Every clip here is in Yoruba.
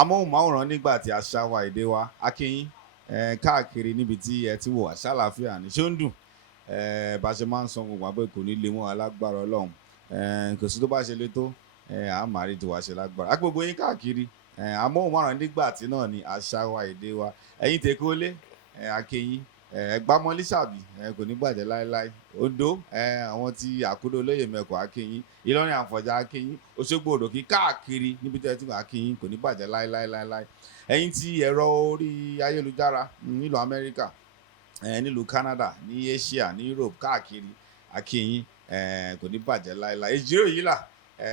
amóhùnmáwòrán nígbà tí àṣà wa èdè wa akínyín káàkiri níbi tí ẹ ti wò àṣà àlàáfíà ní ṣé ó ń dùn bá ṣe máa ń san gbogbo àbẹ kò ní lè mọ alágbára Ọlọ́run kò sí tó bá ṣe lé tó àmàrí tí wàá ṣe lágbára àgbègbè yín káàkiri amóhùnmáwòrán nígbà tí náà ni àṣà wa èdè wa ẹ̀yin tèkó lé akínyín ẹgbàmọlí ṣàbí kò ní bàjẹ́ láéláé Oǹdó àwọn tí àkúdó olóyè mẹ́kọ̀ akínyín Ìlọrin àfọ̀njá akínyín Òṣogbo òdòkí káàkiri níbi tí ẹ ti wà akínyín kò ní bàjẹ́ láéláé ẹ̀yin tí ẹ̀rọ orí ayélujára nílùú Amẹ́ríkà nílùú Canada ní Asia ní Europe káàkiri akínyín kò ní bàjẹ́ láéláé èjìrò yìí là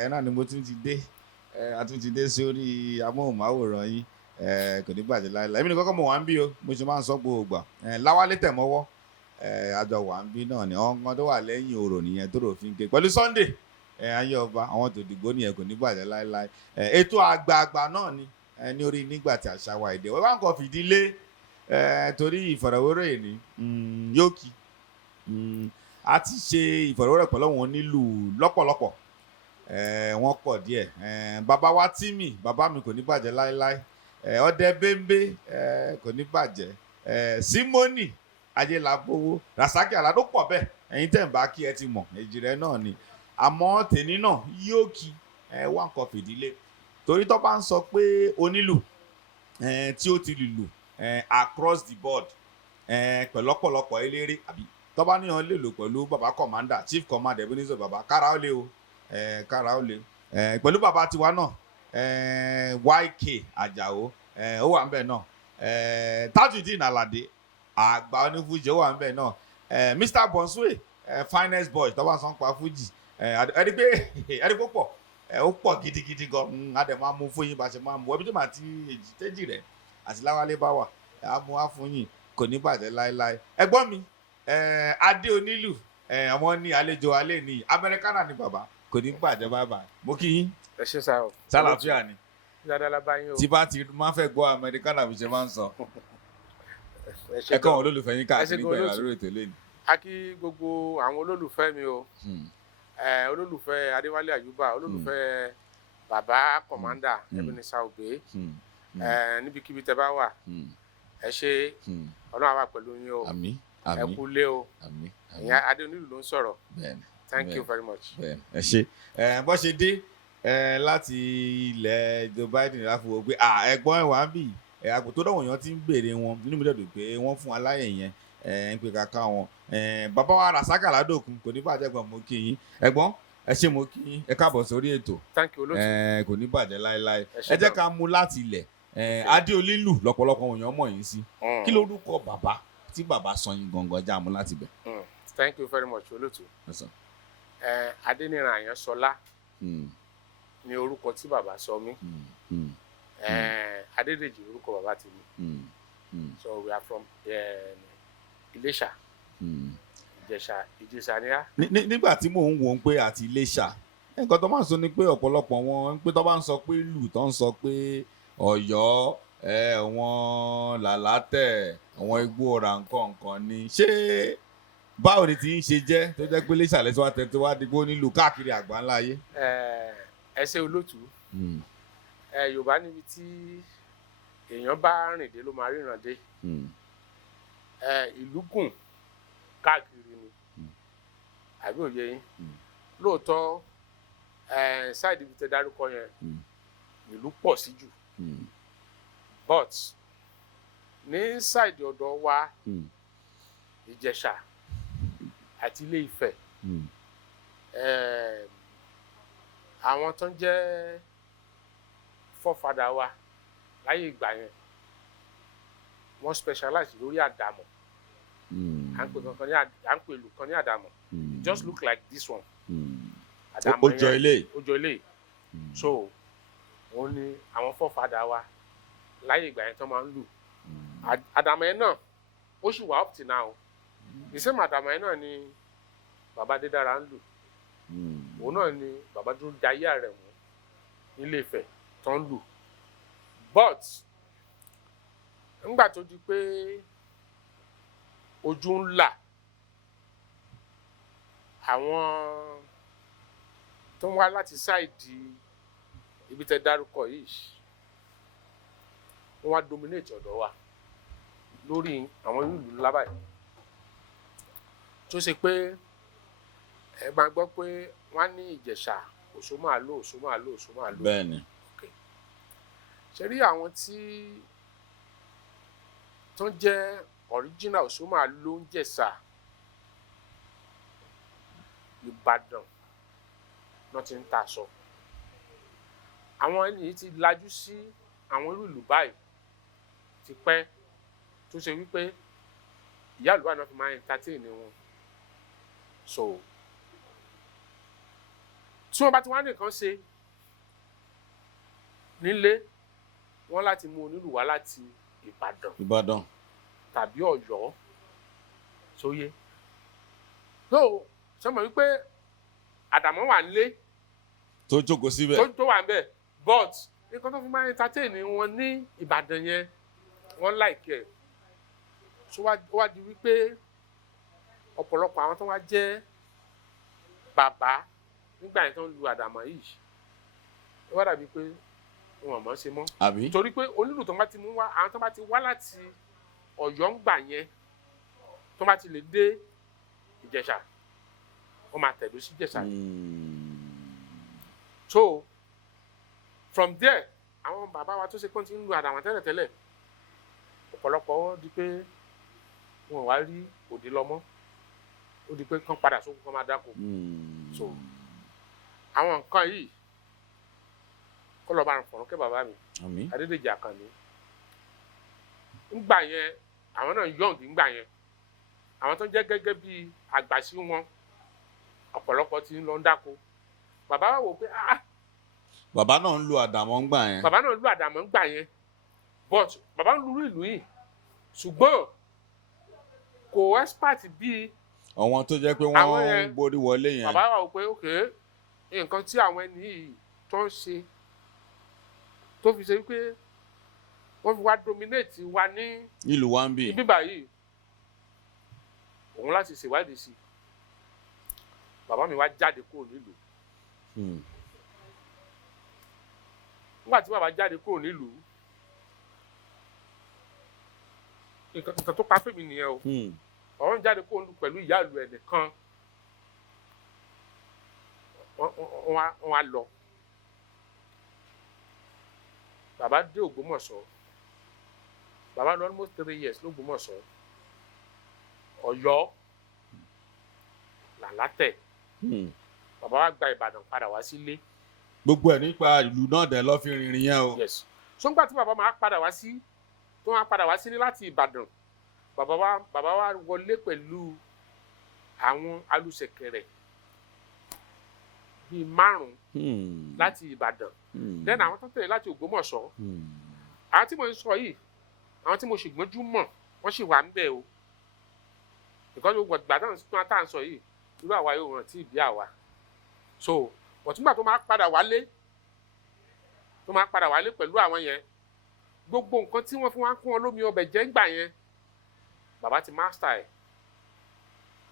náà ni mo tún ti dé sórí amóhùnmáwòrán yín kò ní bàjẹ́ láéláé èmi ní kọ́kọ́ mo wà ń bí o mo ṣe máa ń sọ gbogbo gbà láwálé tẹ̀mọ́wọ́ àjọ wà ń bí náà ni ọ̀ngàn tó wà lẹ́yìn òrò nìyẹn tó rò fi ń ké pẹ̀lú Sunday Ayọ̀ba àwọn tó dìgbò nìyẹn kò ní bàjẹ́ láéláé ètò àgbààgbà náà ni ní orí nígbà tí àṣà wa èdè wọ́n bá ń kọ́ fìdílé torí ìfọ̀rọ̀wérọ̀ èní yóò kí a ti ṣe ìfọ̀rọ̀wérọ̀ pẹ̀lú wọn nílùú lọ́pọ̀lọpọ̀ wọ́n pọ̀ díẹ̀ bàbá wa Tímì bàbá mi kò ní bàjẹ́ láéláé ọdẹ bẹ́ńbẹ́ kò ní bàjẹ́ Símónì Ajélabówó Rasaki Aládó pọ̀ bẹ́ẹ̀ ẹ̀yin tẹ̀ ń bá kí ẹ ti mọ̀ èjì rẹ náà ni àmọ́ tèmi náà yóò kí wá nǹkan fìdílé torí tó bá ń sọ pé onílù tí ó ti lùlù across the board pẹ̀lú ọ̀pọ̀lọpọ̀ eléré àbí tó bá níyàn lè lò pẹ̀lú baba commander chief commander Ebenezer baba kára ó lé o kára ó lé pẹ̀lú baba tiwa náà YK Àjàó ó wà ń bẹ̀ náà Tajudeen Aládé àgbà onífújì ó wà ń bẹ̀ náà Mr. Bonsue finest boy tó bá sọ pa fújì ẹ̀rí pé pọ̀ ó pọ̀ gidigidi gan adẹ̀ máa mú fún yín bá ṣe máa mú ẹbí tó máa ti èjì tẹ́jì rẹ̀ àti láwálé bá wà á mú wá fún yín kò ní bàjẹ́ láéláé ẹ̀gbọ́n mi Ade Onilu ọmọ ní àlejò alẹ́ ní Amẹ́ríkánà ní bàbá kò ní bàjẹ́ bàbá mo kí yín. ẹ ṣe sá o sálàáfíà ni dáadáa lábá yín o tí bá ti máa fẹ́ gbọ́ Amẹ́ríkánà bí ṣe máa ń sọ ẹ̀kọ́ àwọn olólùfẹ́ yín káàkiri nígbà ìlà lórí ètò lẹ́nu. a kí gbogbo àwọn olólùfẹ́ mi o olólùfẹ́ Adewale Ayuba olólùfẹ́ bàbá kọ̀mándà Ebenezer Obey níbikíbi tẹ́ bá wà ẹ ṣe Ọlọ́run á wà pẹ̀lú yín o ẹ kú lé o ìyẹn Ade Onilu ló ń sọ̀rọ̀ thank you very much. ẹ ṣe bó ṣe dé láti ilẹ̀ Joe Biden láti wò pé ẹ̀gbọ́n ẹ̀ wá ń bì àgbò tó dọ̀wọ̀ yẹn ti ń béèrè wọn nínú mi dẹ̀dùn pé wọ́n fún aláyẹ̀ yẹn ń pè kàkà wọn bàbá wa Rasaki Aládó kò ní bàjẹ́ gbọ̀n mo kí yín ẹ̀gbọ́n ẹ ṣé mo kí yín ẹ káàbọ̀ sórí ètò kò ní bàjẹ́ láéláé ẹ jẹ́ ká mú láti ilẹ̀ Ade Onilu lọ́pọ̀lọpọ̀ èèyàn mọ̀ yín sí kí lórúkọ bàbá tí bàbá sọ yín gangan já mú láti bẹ̀. thank you very much olóòtú Adéníran Àyànṣọlá ni orúkọ tí bàbá sọ mí Adédèjì orúkọ bàbá ti mí so we are from Iléṣà Ìjẹ̀ṣà ni á. nígbà tí mò ń wò ó pé àti Iléṣà nǹkan tó máa ń sọ ni pé ọ̀pọ̀lọpọ̀ wọn pé tó bá ń sọ pé lù tó ń sọ pé Ọ̀yọ́ wọn làlátẹ̀ àwọn igbó ọ̀rà nǹkan ni ṣé báwo ni ti ń ṣe jẹ́ tó jẹ́ pé Iléṣà lẹ́sọ̀ wá tẹ̀ tó wá digbó nílùú káàkiri àgbáńlá ayé. ẹ ṣe olóòtú Yorùbá níbi tí èèyàn bá rìn dé ló máa ríran dé ìlú gùn káàkiri ni àbí òye yín lóòótọ́ ṣáìdì ibi tẹ́ dárúkọ yẹn ìlú pọ̀ sí jù but ní ṣáìdì ọ̀dọ̀ wa Ìjẹ̀ṣà àti Ilé Ifẹ̀ àwọn tó ń jẹ́ fọ́fadà wa láyé ìgbà yẹn wọ́n specialize lórí àdàmọ̀ à ń pè ìlú kan ní àdàmọ̀ it just look like this one ó jọ ilé so òun ni àwọn fọ́fadà wa láyé ìgbà yẹn tó máa ń lù àdàmọ̀ yẹn náà ó sì wà up till now the same àdàmọ̀ yẹn náà ni bàbá Adédára ń lù òun náà ni bàbá tó ń jayé Àrẹ̀mú nílé Ifẹ̀ tó ń lù but ńgbà tó di pé ojú ń là àwọn tó ń wá láti sáìdì ibi tẹ́ dárúkọ yìí wọ́n wá dominate ọ̀dọ̀ wa lórí àwọn ìlú ńlá báyìí tó ṣe pé ẹ máa gbọ́ pé wọ́n á ní Ìjẹ̀ṣà Òṣómàálò Òṣómàálò Òṣómàálò. Bẹ́ẹ̀ni. ṣe rí àwọn tí tó ń jẹ́ original Òṣómàálò ń Jẹ̀ṣà Ìbàdàn náà ti ń ta aṣọ àwọn ènìyàn ti lajú sí àwọn ìlú báyìí ti pẹ́ tó ṣe wípé ìyá ìlú àná fi máa entertain wọn so tí wọ́n bá ti wá nìkan ṣe nílé wọ́n láti mú onílù wá láti Ìbàdàn tàbí Ọ̀yọ́ sóyè so sọmọ wípé Àdàmọ́ wà nílé tó jókòó síbẹ̀ tó wà níbẹ̀ but nǹkan tó fi máa entertain wọn ní Ìbàdàn yẹn wọ́n like ẹ̀ so wá di wípé ọ̀pọ̀lọpọ̀ àwọn tó wá jẹ́ bàbá nígbà yẹn tó ń lu Àdàmọ́ yìí ó wá dàbí pé wọn mọ̀ ṣe mọ́ torí pé onílù tó bá ti mú wá àwọn tó bá ti wá láti Ọ̀yọ́ ń gbà yẹn tó bá ti lè dé Ìjẹ̀ṣà wọ́n máa tẹ̀dó sí Ìjẹ̀ṣà so from there àwọn bàbá wa tó ṣe pọ́n ti ń lu Àdàmọ́ tẹ́lẹ̀tẹ́lẹ̀ ọ̀pọ̀lọpọ̀ di pé wọn wá rí òde lọ́mọ́ ó di pé kán padà sóko kán máa dáko so àwọn nǹkan yìí kọ́ lọ́ọ́ bá ń fọ̀rọ̀ kẹ́ bàbá mi Adédèjì Àkànní ńgbà yẹn àwọn náà young ńgbà yẹn àwọn tó ń jẹ́ gẹ́gẹ́ bí àgbà sí wọn ọ̀pọ̀lọpọ̀ ti ń lọ ń dáko bàbá wa wò pé bàbá náà ń lu Àdàmọ́ ńgbà yẹn bàbá náà ń lu Àdàmọ́ ńgbà yẹn but bàbá ń lu ìlú yìí ṣùgbọ́n kò expert bíi àwọn tó jẹ́ pé wọ́n ń borí wọlé yẹn bàbá wa wò pé ok nǹkan tí àwọn ẹni yìí tó ń ṣe tó fi ṣe wípé wọ́n fi wá dominate wa ní ìlú wa ń bì ibi báyìí òun láti ṣèwádìí sí bàbá mi wá jáde kúrò nílùú nígbà tí bàbá jáde kúrò nílùú nǹkan tó pa fèmí nìyẹn o ọ̀rọ̀ ń jáde kúrò nílùú pẹ̀lú ìyá ìlú ẹnìkan wọ́n á lọ bàbá dé Ògbómọ̀ṣọ́ bàbá lọ almost 3 years l'Ógbómọ̀ṣọ́ Ọ̀yọ́ làlátẹ̀ bàbá wa gba Ìbàdàn padà wá sílé gbogbo ẹ̀ nípa ìlú náà dẹ̀ lọ́ fi rìnrìn yẹn o yes so nígbà tí bàbá máa padà wá sí tó máa padà wá sílé láti Ìbàdàn bàbá wa wọlé pẹ̀lú àwọn alùṣẹ̀kẹ̀rẹ̀ bíi 5 láti Ìbàdàn then àwọn tó tẹ̀lé láti Ògbómọ̀ṣọ́ àwọn tí mo ń sọ yìí àwọn tí mo sì gbọ́njú mọ̀ wọ́n sì wà ń bẹ̀ o because gbogbo ìgbà náà tún tá à ń sọ yìí irú àwa yóò rántí ìbí àwa so ọ̀túngbà tó máa padà wálé pẹ̀lú àwọn yẹn gbogbo nǹkan tí wọ́n fi wá kún wọn lómi ọbẹ̀ jẹ́ ńgbà yẹn bàbá ti master ẹ̀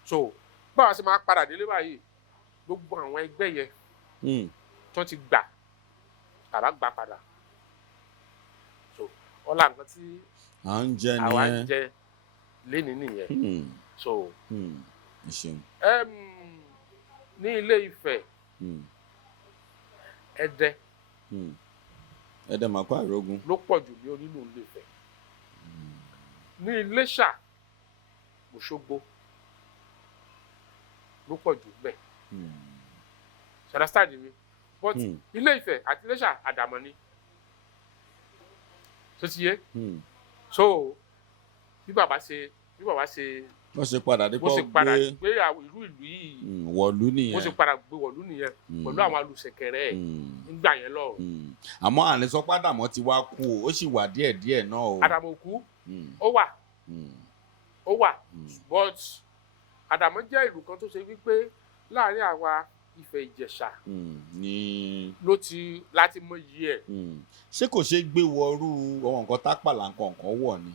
so báwa sì máa padà délé báyìí gbogbo àwọn ẹgbẹ́ yẹn tó ti gbà bàbá gbà padà so ọlá nǹkan tí àwa ń jẹ lénìí nìyẹn so ní Ilé Ifẹ̀ Ẹdẹ màkó àrógún ló pọ̀ jù ní onílù Ilé Ifẹ̀ ní Iléṣà Òṣogbo ló pọ̀ jù bẹ́ẹ̀ ṣàdástáàdì mi but Ilé Ifẹ̀ àti Iléṣà Àdàmọ́ ni tó ti yé so bí bàbá ṣe wọ́n ṣe padà dé pọ́ gbé ìlú yìí wọ̀lú nìyẹn wọ́n ṣe padà gbé wọ̀lú nìyẹn pẹ̀lú àwọn alùṣẹ̀kẹ̀rẹ̀ nígbà yẹn lọ. àmọ́ àní sọ pé Àdàmọ́ ti wá kú o ó sì wà díẹ̀díẹ̀ náà o. Àdàmọ́ kú ó wà but Àdàmọ̀ jẹ́ ìlú kan tó ṣe wípé láàrin àwa Ifẹ̀ Ìjẹ̀ṣà ní láti mọ iyì ẹ̀. Ṣé kò ṣe gbé wọrú àwọn nǹkan tápàlà nǹkan wọ̀ ni?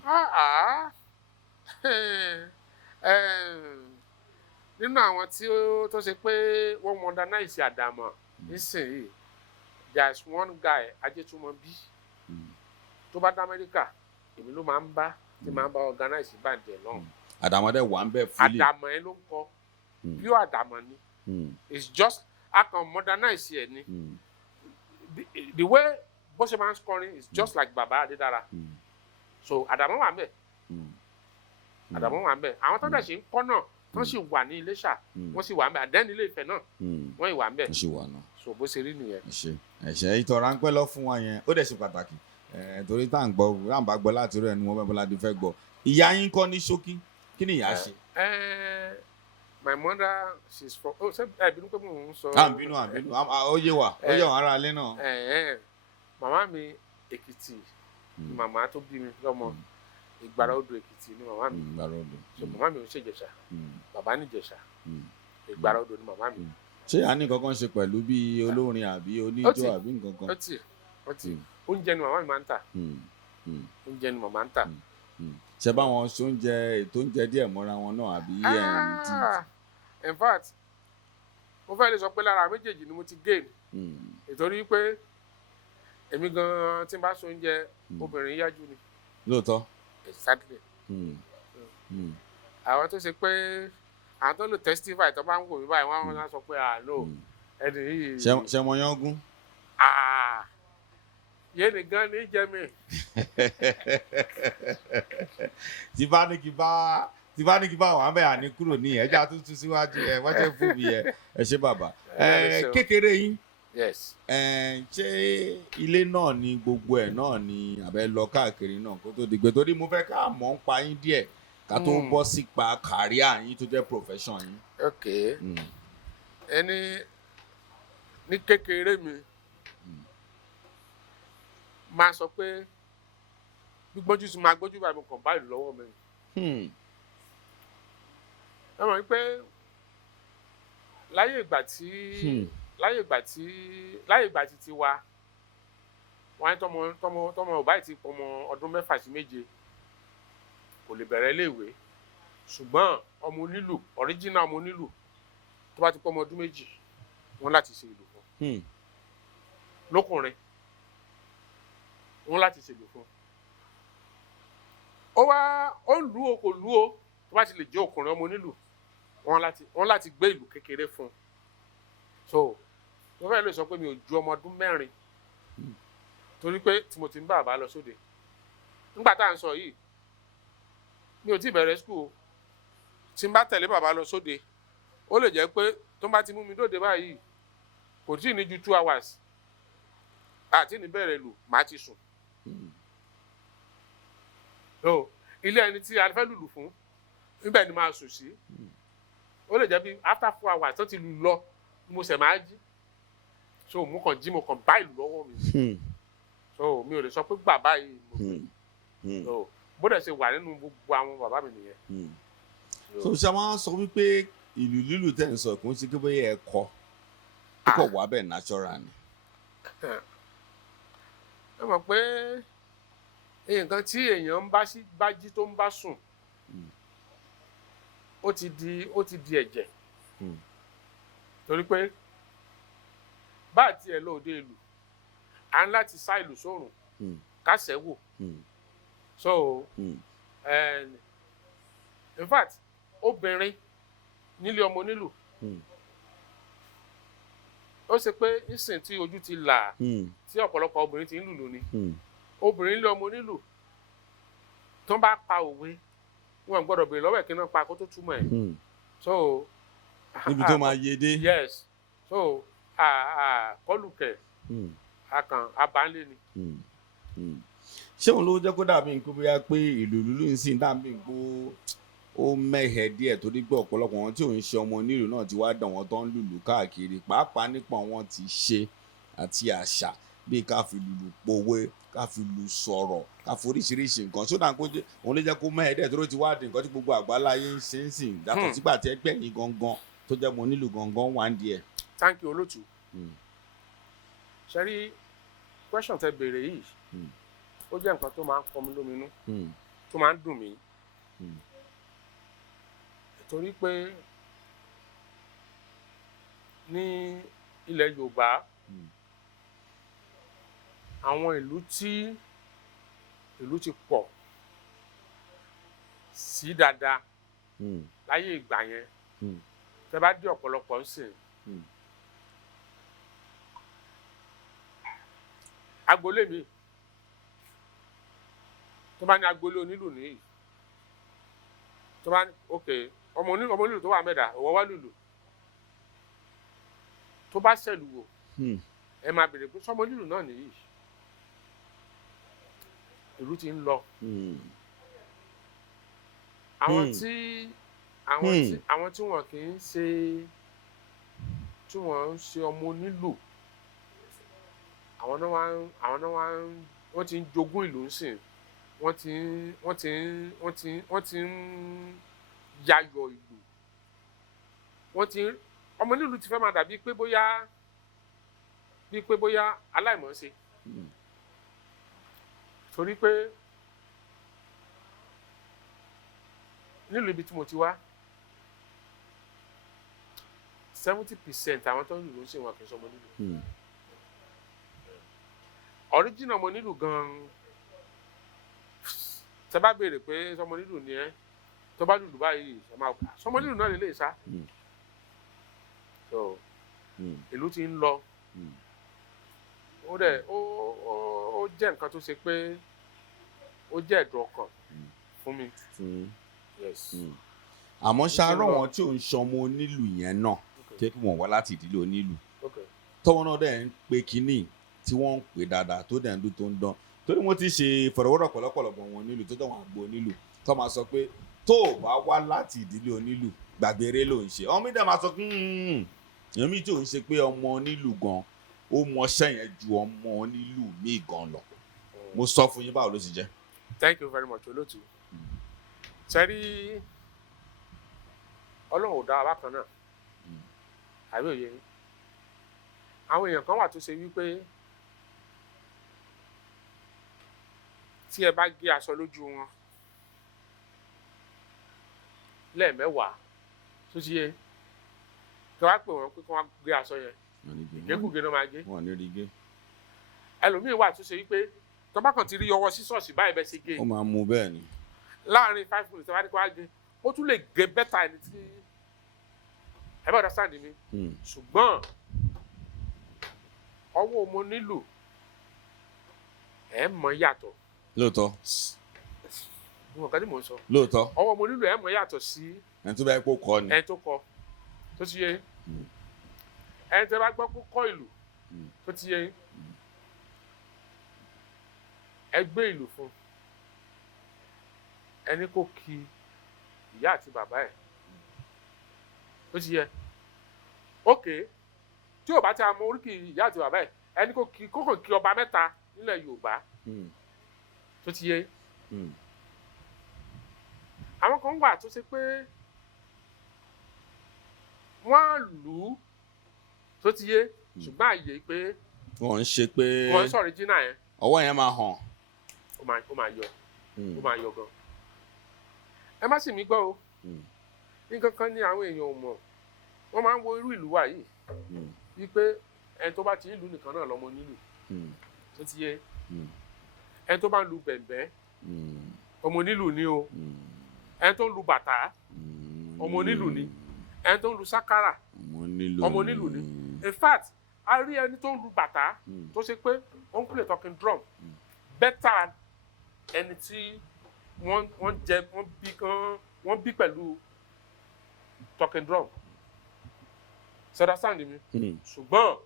Nínú àwọn tí tó ṣe pé wọ́n modernize Àdàmọ̀ nísìnyí, there is one guy Ajétúmọ̀bí tó bá dé Amẹ́ríkà, èmi ló máa ń bá organize ìbàdàn náà. Àdàmọ̀ dẹ̀ wà ń bẹ̀ fúlì. Àdàmọ̀ ẹ ló ń kọ pure Àdàmọ̀ ni. It's just a kan modernize ẹ ni. The way bó ṣe máa ń kọrin is just like Baba Adédára. So Àdàmọ̀ wà ń bẹ̀. Àdàmọ̀ wà ń bẹ̀. Àwọn tó dẹ̀ ṣe ń kọ́ náà wọ́n sì wà ní Iléṣà, wọ́n sì wà ń bẹ̀. Àdẹ́ni Ilé Ifẹ̀ náà wọ́n ìwà ń bẹ̀. Wọ́n sì wà náà. So bó ṣe rí nìyẹn. Ẹ̀ṣẹ̀ ìtọ̀ ráńpẹ́ lọ fún wa yẹn ó dẹ̀ ṣe pàtàkì torí tá à ń gbọ́ ráǹbá gbọ́ láti rẹ̀ ni wọ́n bẹ́ẹ̀ Bọ́ládé fẹ́ gbọ́. Ìyá yín kọ́ ní ṣókí kí ni ìyá ṣe? My mother, she's from. Oh, ṣé bínú pé mò ń sọ. Bínú ó yé wa ó yé wọn ará ilé náà. Màmá mi Èkìtì ni màmá tó bí mi lọ́mọ. Ìgbàrà Odò Èkìtì ni màmá mi. So màmá mi ò ṣe Ìjẹ̀ṣà, bàbá ní Ìjẹ̀ṣà. Ìgbàrà Odò ni màmá mi. Ṣé ìyá ní kankan ṣe pẹ̀lú bí olórin àbí oníjó àbí nǹkan kan? Ó ti oúnjẹ ni màmá mi máa ń tà. Oúnjẹ ni màmá ń tà. Ṣé báwọn ṣe ètò oúnjẹ díẹ̀ mọ́ra wọn náà àbí in fact mo fẹ́ lè sọ pé lára méjèèjì ni mo ti gain. Nítorí pé èmi gan tí n bá so oúnjẹ obìnrin yájú ni. Lóòótọ́. Exactly. Àwọn tó ṣe pé àwọn tó lò testify tó bá ń wò mí báyìí wọ́n á sọ pé no ẹni yìí. Ṣé mo yán gún? Yé nìkan ní jẹ mi. Tí bá ní kí bá wà bẹ́ẹ̀ àní kúrò ní ẹja tuntun síwájú wọ́n ṣe fún mi ẹ ṣé bàbá. Kékeré yín. Yes. Ṣé ilé náà ni gbogbo ẹ̀ náà ni àbẹ́ lọ káàkiri náà kó tó di gbé torí mo fẹ́ ká mọ̀ ń pa yín díẹ̀ ká tó bọ́ sípa kàríà yín tó jẹ́ profession yín. Okay. Ẹni ní kékeré mi máa sọ pé gbígbójú sí máa gbójú báyìí mo kàn báyìí lọ́wọ́ mi. Ẹ mọ̀ pé láyé ìgbà tí ti wá wọ́n á tọmọ ò báyìí ti pọmọ ọdún 6 sí 7 kò lè bẹ̀rẹ̀ iléèwé, ṣùgbọ́n ọmọ onílù original ọmọ onílù tó bá ti pọmọ ọdún 2 wọ́n láti ṣe ìlù fún lókùnrin, wọ́n láti ṣe ìlù fún. Ó lù ó kò lù ó tó bá ti lè jẹ́ ọkùnrin ọmọ onílù wọ́n láti gbé ìlù kékeré fún. So mo fẹ́ lè sọ pé mi ò ju ọmọ ọdún 4 torí pé tí mo ti ń bá bàbá lọ sóde nígbà tá à ń sọ yìí mi ò tí bẹ̀rẹ̀ school. Tí n bá tẹ̀lé bàbá lọ sóde ó lè jẹ́ pé tó bá ti mú mi dóde báyìí kò tí ì ní ju 2 hours àti ní bẹ̀rẹ̀ lù má ti sùn. So ilé ẹni tí a fẹ́ lùlù fún níbẹ̀ ni máa sùn sí. Ó lè jẹ́ bí after 4 hours tó ti lù lọ mo ṣẹ̀ máa jí. So mo kàn bá ìlú lọ́wọ́ mi. So mi ò lè sọ pé bàbá yìí mo fi. So bó dẹ̀ ṣe wà nínú gbogbo àwọn bàbá mi nìyẹn. So ṣe máa sọ wípé ìlú lílù tẹ̀ ń sọ kò ń ṣe kí bóyá ẹ kọ́ ó kọ̀ wá bẹ́ẹ̀ natural ni. Ẹ mọ̀ pé nǹkan tí èèyàn bá jí tó ń bá sùn ó ti di ẹ̀jẹ̀. Torí pé bá àti ẹ̀ lóde ìlú à ń láti sá ìlú sórùn kásẹ̀ wò. So in fact obìnrin nílé ọmọ onílù ó ṣe pé ìsìn tí ojú ti là tí ọ̀pọ̀lọpọ̀ obìnrin ti ń lùlù ni obìnrin nílé ọmọ onílù tó bá pa òwe wọn gbọ́dọ̀ béèrè lọ́wọ́ ẹ̀ kí wọ́n pa kó tó túmọ̀ ẹ̀. So níbi tó máa yé dé. Yes. So kọlùkẹ̀ abánlé ni. Ṣé òun ló jẹ́ kó dàbí nǹkan bóyá pé ìlú lúlú ń sìn dàbí nǹkan ó mẹ́hẹ̀ díẹ̀ torí pé ọ̀pọ̀lọpọ̀ wọn tí ò ń ṣe ọmọ onílù náà ti wá dàn wọ́n tó ń lùlù káàkiri pàápàá nípa wọn ti ṣe àti àṣà bí ká fi lùlù pòwe ká fi lù sọ̀rọ̀ ká foríṣiríṣi nǹkan sódà kó jẹ́ òun ló jẹ́ kó mọ́ ẹ̀ẹ́dẹ̀ tó ti wá di nǹkan tí gbogbo àgbáláyé ń ṣe ń sìn yàtọ̀ sígbà tí ẹgbẹ́ yìí gangan tó jẹ́ mo nílù gangan wà ń di ẹ̀. Thank you olótù. ṣe rí question tẹ béèrè yìí ó jẹ́ nǹkan tó máa ń kọ mí lóminú tó máa ń dùn mí torí pé ní ilẹ̀ Yorùbá àwọn ìlú ti pọ̀ sí dáadáa láyé ìgbà yẹn tẹ́ bá dé ọ̀pọ̀lọpọ̀ ń sìn agboolé mi tó bá ní agboolé onílù nìyí tó bá ní ok ọmọ onílù tó wà mẹ́ta òwò wá lùlù tó bá ṣẹ̀lù wò ẹ máa bèrè pé sọmọ onílù náà nìyí ìlú ti ń lọ àwọn tí wọn kì í ṣe tí wọn ń ṣe ọmọ onílù àwọn náà wọ́n ti ń jogún ìlú ń sìn wọ́n ti ń yayọ̀ ìlú ọmọ onílù ti fẹ́ máa dàbí pé bóyá aláìmọ̀ọ́ṣe torí pé nílùú ibi tí mo ti wá 70% àwọn tó ń lù ló ń ṣe wọn kì í sọ ọmọ nílùú original ọmọ nílùú gan-an tẹ́ bá béèrè pé sọmọ nílùú ni ẹ́ tó bá lùlù báyìí sọmọ nílùú náà lè sá so ìlú ti ń lọ ó jẹ́ nǹkan tó ṣe pé ó jẹ́ ẹ̀dùn ọkàn fún mi. Yes. àmọ́ ṣàárọ̀ wọn tí ò ń ṣọmọ onílù yẹn náà jẹ́ kí wọ́n wá láti ìdílé onílù tọ́wọ́n náà dẹ̀ ń pe kínní tí wọ́n ń pè dáadáa tó dẹ̀ ń dún tó ń dán torí wọ́n ti ṣe ìfọ̀rọ̀wérọ̀ pọ̀lọpọ̀lọpọ̀ wọn onílù tó dán wọn àgbo onílù tó máa sọ pé tó o bá wá láti ìdílé onílù gbàgbére ló ń ṣe ọmọ mi dẹ̀ máa sọ èmi tí ò ń ṣe pé ọmọ onílù gan ó mọṣẹ́ yẹn ju ọmọ onílù míì gan lọ mo sọ fún yín báwo ló ti jẹ́. Thank you very much olótù. sẹ́rí ọlọ́run ò dá wa bákan náà àbí òye yín àwọn èèyàn kan wà tó ṣe wípé tí ẹ bá gé aṣọ lójú wọn lẹ́ẹ̀mẹ́wàá tó ti yé kí wọ́n á pè wọ́n pé kí wọ́n gé aṣọ yẹn ìgékùgé náà máa gé ẹlòmíín wà tó ṣe wípé tó bá kàn ti rí ọwọ́ sí ṣọ́ọ̀ṣì báyìí bẹ́ẹ̀ ṣe gé ó máa mú bẹ́ẹ̀ ni láàrin 5 minutes tó bá ní kí wọ́n á gé ó tún lè gé bẹ́tà ẹni tí ẹ bá understand mi ṣùgbọ́n ọwọ́ ọmọ nílò ẹ mọ̀ yàtọ̀ lóòótọ́ nǹkan kan tí mò ń sọ lóòótọ́ ọwọ́ ọmọ nílò ẹ mọ̀ yàtọ̀ sí ẹni tó bá yẹ kó kọ́ ni ẹni tó kọ tó ti yé ẹni tó bá gbọ́ kó kọ́ ìlú tó ti yé ẹ gbé ìlú fún ẹni kó kí ìyá àti bàbá ẹ̀ tó ti yé ókè tí ò bá ti mọ oríkì ìyá àti bàbá ẹ̀ ẹni kó kàn kí ọba mẹ́ta nílẹ̀ Yorùbá tó ti yé àwọn kan wà tó ṣe pé wọ́n lù ú tó ti yé ṣùgbọ́n àyè pé wọ́n ń ṣe pé wọ́n ń sọ̀rọ̀ jìnnà yẹn ọwọ́ yẹn máa hàn ó máa yọ gan ẹ má sì mí gbọ́ o nǹkan kan ní àwọn èèyàn ò mọ̀ wọ́n máa ń wo irú ìlú wa yìí wípé ẹni tó bá ti ìlú nìkan náà lọ́mọ nílù tó ti yé ẹni tó bá ń lu bẹ̀m̀bẹ́ ọmọ nílù ni o ẹni tó ń lu bàtà ọmọ nílù ni ẹni tó ń lu sákárà ọmọ nílù ni in fact a rí ẹni tó ń lu bàtà tó ṣe pé ó ń play talking drum better ẹni tí wọ́n bí pẹ̀lú talking drum understand mi ṣùgbọ́n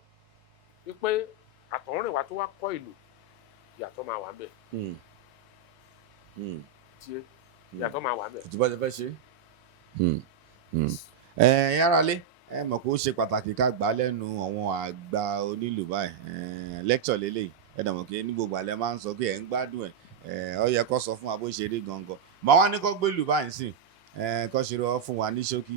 wípé àtọ̀húnrìnwá tó wá kọ́ ìlú ìyàtọ̀ máa wà ń bẹ̀ ìyàtọ̀ máa wà ń bẹ̀. ìtúbọ̀ ṣe fẹ́ ṣe. ẹ̀yin aráalé ẹ mọ̀ pé ó ṣe pàtàkì ká gbà lẹ́nu àwọn àgbà onílù báyìí lecture lélẹ̀ ẹ dàmọ̀ pé ní gbogbo àlẹ́ máa ń sọ pé ẹ̀ ń gbádùn ẹ̀ ó yẹ kó sọ fún wa bó ṣe rí gangan màá wá ní kó gbé lù báyìí sìn kó ṣe rọ fún wa ní ṣókí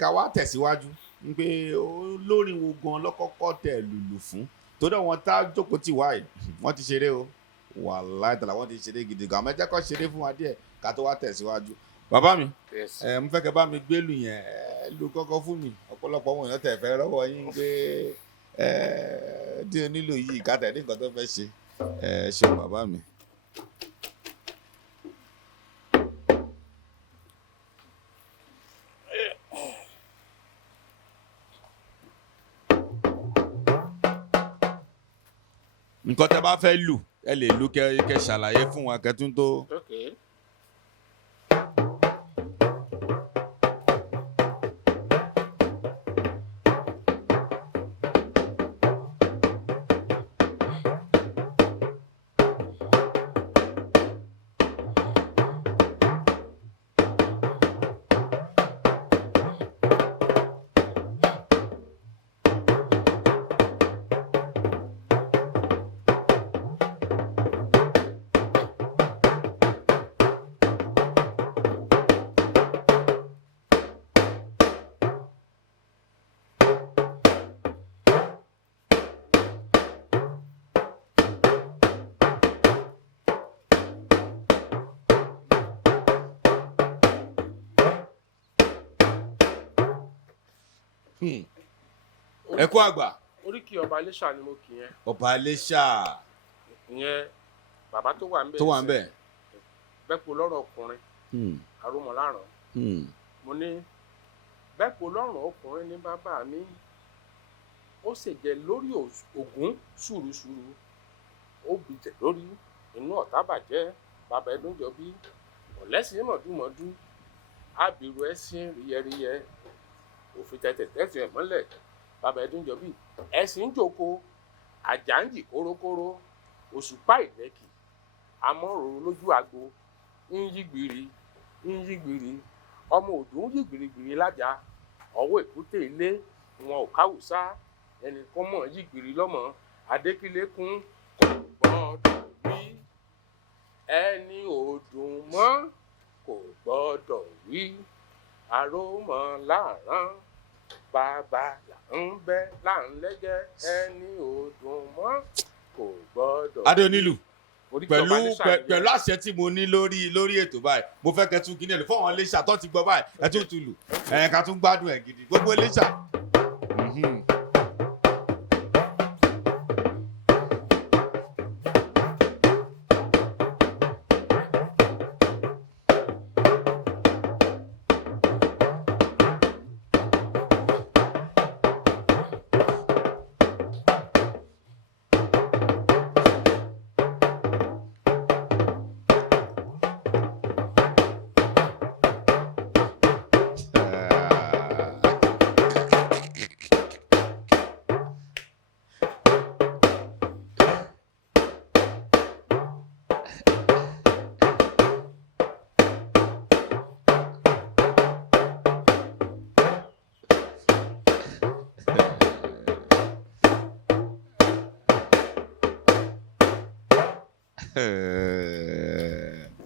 ká wá tẹ̀síwájú pé olórin wo gan lọ́kọ́kọ́ tẹ̀ lùlù fún tó dẹ̀ wọ́n tá jókòó tì wáyé wọ́n ti ṣeré o wàláì tàlà wọ́n ti ṣeré gidi gan àmọ́ ẹ jẹ́ kó ṣeré fún wa díẹ̀ ká tó wá tẹ̀síwájú bàbá mi mo fẹ́ kẹ́ bá mi gbé lù yẹn lù kọ́kọ́ fún mi ọ̀pọ̀lọpọ̀ wọn èèyàn tẹ̀ fẹ́ rọ́wọ́ yín pé díẹ̀ nílò yìí kátẹ̀ ní nǹkan tó fẹ́ ṣe ṣe bàbá mi. nǹkan tẹ́ bá fẹ́ lù ẹ lè lù kẹ́ ṣàlàyé fún wa kẹ́tún tó. Okay. ẹ kú àgbà. oríkì ọba Iléṣà ni mo kì yẹn. ọba Iléṣà. ìyẹn bàbá tó wà ń bẹ̀. tó wà ń bẹ̀. bẹ́pọ̀ lọ́rọ̀ ọkùnrin. àrùmọ̀láràn. mo ní bẹ́pọ̀ lọ́rọ̀ ọkùnrin ní bàbá mi ó ṣèjẹ lórí ògún ṣùrùṣùrù ó bìjẹ lórí inú ọ̀tá bàjẹ́ bàbá ẹdún jọ bí ọ̀lẹ́sìn mọ̀dúmọ̀dú àbírú ẹ̀sìn ríyẹríyẹ òfin tẹ̀tẹ̀ ẹ̀ mọ́lẹ̀ bàbá ẹdún jọ bí ẹ̀sìn ń jòkó àjàǹjì kórókóró òṣùpá ìlẹ́kì amọ́ròrò lójú àgbo ń yí gbìrì ọmọ òdò ń yí gbìrìgbìrì lájà ọwọ́ èkúté ilé wọn ò káwùsá ẹnì kan mọ̀ yí gbìrì lọ́mọ adékílékún kò gbọ́dọ̀ wí ẹni òdùn mọ́ kò gbọ́dọ̀ wí àròmọ láàrán bàbá là ń bẹ là ń lẹ́jẹ́ ẹni òdùn mọ́ kò gbọ́dọ̀. Ade Onilu pẹ̀lú àṣẹ tí mo ní lórí ètò báyìí mo fẹ́ kẹ́ tún kíní ẹ̀ lò fún àwọn Iléṣà tó ti gbọ́ báyìí ẹ̀ tún tún lù ká tún gbádùn ẹ̀ gidi gbogbo Iléṣà.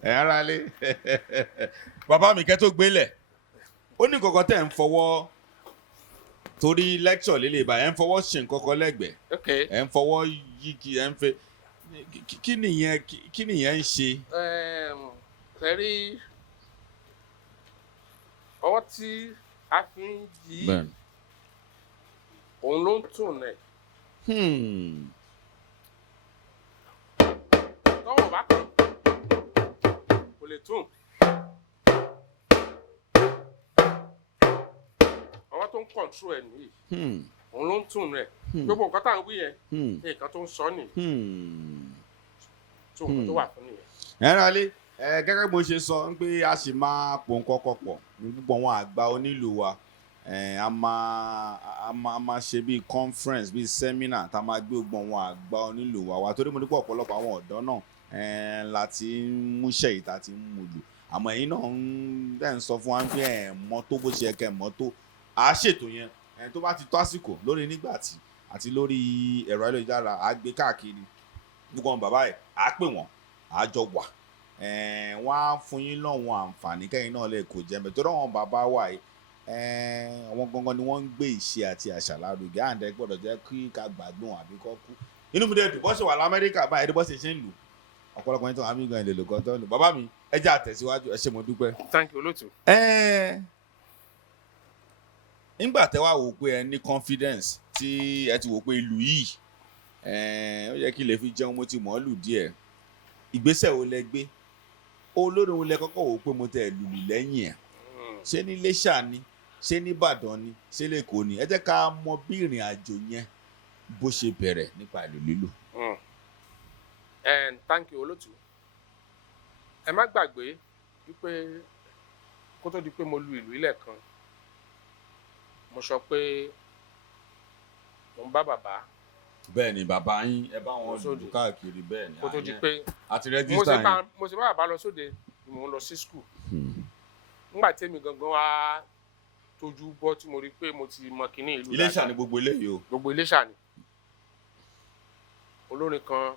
ara lé bàbá mi kẹ́ tó gbélẹ̀ ó ní kọ̀kọ́ tẹ̀ ń fọwọ́ torí lecture lélẹ̀ báyìí ẹ̀ ń fọwọ́ ṣe nǹkankan lẹ́gbẹ̀ẹ́ ẹ̀ ń fọwọ́ yíkì ẹ̀ ń fẹ́ kí nìyẹn ń ṣe. sẹ́rí ọwọ́ tí a fi ń yí òun ló ń tún nẹ̀. tọ́wọ́ bá kàn kò lè tún. ọwọ́ tó ń kọ̀ntró ẹ̀ nìyí òun ló ń tún rẹ̀ gbogbo nǹkan tá à ń wí yẹn nǹkan tó ń sọ nìyí tó nǹkan tó wà fún nìyẹn. ẹ rán alẹ́ gẹ́gẹ́ bó ṣe sọ pé a sì máa pò ń kọ́kọ́ pọ̀ ní gbogbo àwọn àgbà onílù wa a máa ṣe bíi conference bíi seminar tá a máa gbé gbogbo àwọn àgbà onílù wa torí mo ní pọ̀ ọ̀pọ̀lọpọ̀ àwọn ọ̀dọ́ náà láti múṣẹ́ yìí tá a ti ń mú lò àmọ́ ẹ̀yin náà ń sọ fún wa pé mọ́ tó bó ṣe yẹ kẹ́ mọ́ tó a ṣètò yẹn tó bá ti tó àsìkò lórí Nigbati àti lórí ẹ̀rọ ayélujára á gbé káàkiri gbogbo àwọn bàbá ẹ̀ á pè wọ́n á jọ wà wọ́n á fún yín lọ́wọ́n àǹfààní kẹ́yìn náà lè kó jẹ́ mẹ́tò lọ́wọ́n bàbá wà yìí àwọn gangan ni wọ́n ń gbé ìṣe àti àṣà lárugẹ àǹdẹ gbọ́dọ̀ jẹ́ kí ká gbàgbé wọn àbí kọ́ kú inú mi dẹ̀ dùn bọ́sẹ̀ wà lamẹ́ríkà báyìí ẹni bọ́sẹ̀ ṣe ń lù ọ̀pọ̀lọpọ̀ yín tó wà mí gan ilé lòkọ́ tó ń lù bàbá mi ẹ jẹ́ àtẹ̀síwájú ẹ ṣé mo dúpẹ́. thank you olóòtú. nígbà tẹ́ wá wò pé ẹ ní confidence tí ẹ ti wò pé ìlú yìí ó yẹ kí lè fi jẹun mo ti mọ̀ ọ́ lù díẹ̀ ìgbésẹ̀ wo lẹ gbé olórin wo lẹ kọ́kọ́ wò pé mo tẹ̀ lùlù lẹ́yìn ẹ̀ ṣé ní Iléṣà ni ṣé ní Ìbàdàn ni ṣé lẹ́kọ̀ọ́ ni ẹ jẹ́ ká mọ bí ìrìn àjò yẹn bó ṣe bẹ̀rẹ̀ nípa ìlú lílù. thank you olóòtú. ẹ má gbàgbé wípé kó tó di pé mo lu ìlú ilẹ̀ kan mo sọ pé mo ń bá bàbá. bẹ́ẹ̀ ni bàbá yín ẹ bá wọn lù káàkiri bẹ́ẹ̀ ni kó tó di pé àti rẹ́gísítà yín. mo sì bá bàbá lọ sóde ni mo ń lọ sí skul. nígbà tẹ́mi gangan wá tójú bọ́ tí mo rí pé mo ti mọ kíní ìlú. Iléṣà ni gbogbo eléyìí o. gbogbo Iléṣà ni. olórin kan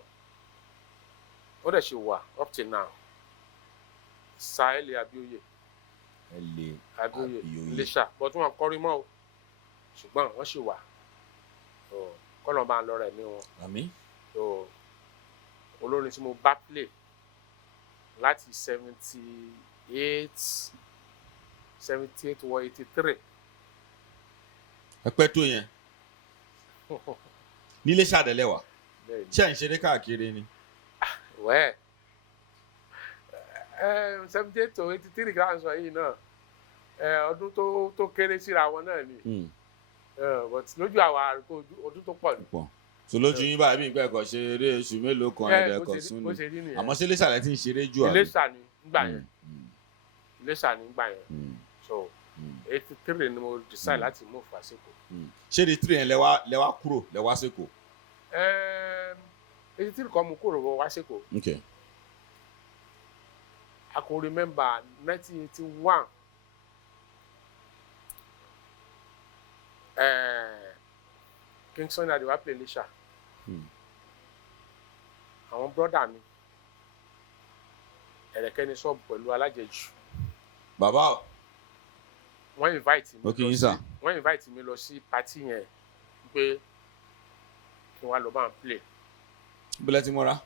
ó dẹ̀ ṣe wà up till now Ade Abioye. Abioye Iléṣà bọ́ tí wọ́n kọrin mọ́ o ṣùgbọ́n wọ́n ṣì wà kọ́nà bá ń lọ rẹ̀ ní wọn. àmín. olórin tí mo bá play láti 78 wọ 83. ẹ pẹ́ tó yẹn nílé ṣàdẹ̀lẹ́wà ṣé à ń ṣeré káàkiri ni. wẹ́ẹ̀ 78 to 83 kí láǹsọ yìí náà ọdún tó kéré síra wọn náà ni but lójú àwa ọdún tó pọ̀ ni. so lójú yín báyìí bí ìgbà ẹ̀kọ́ ṣe eré oṣù mélòó kan ẹ̀ẹ́dẹ̀kọ́ sún ni àmọ́ sí Iléṣà lẹ́ ti ń ṣeré jù àbí. Iléṣà ni nígbà yẹn Iléṣà ni nígbà yẹn so 83 ni mo decide láti move wá sẹ́kọ̀ọ́. ṣé 83 yẹn lẹ wá kúrò lẹ wá sẹ́kọ̀ọ́. 83 kan mo kúrò wá sẹ́kọ̀ọ́. Okay. I can remember 1981. King Sunny Adé wá play Iléṣà. Àwọn brọ́dà mi ẹ̀rẹ̀kẹ́ ní ṣọ́ọ̀bù pẹ̀lú alájẹjù. Bàbá o. Wọ́n invite mi. Okay, yín sà. Wọ́n invite mi lọ sí party yẹn pé kí wọ́n lọ bá ń play. Bílẹ̀ tí mo ra.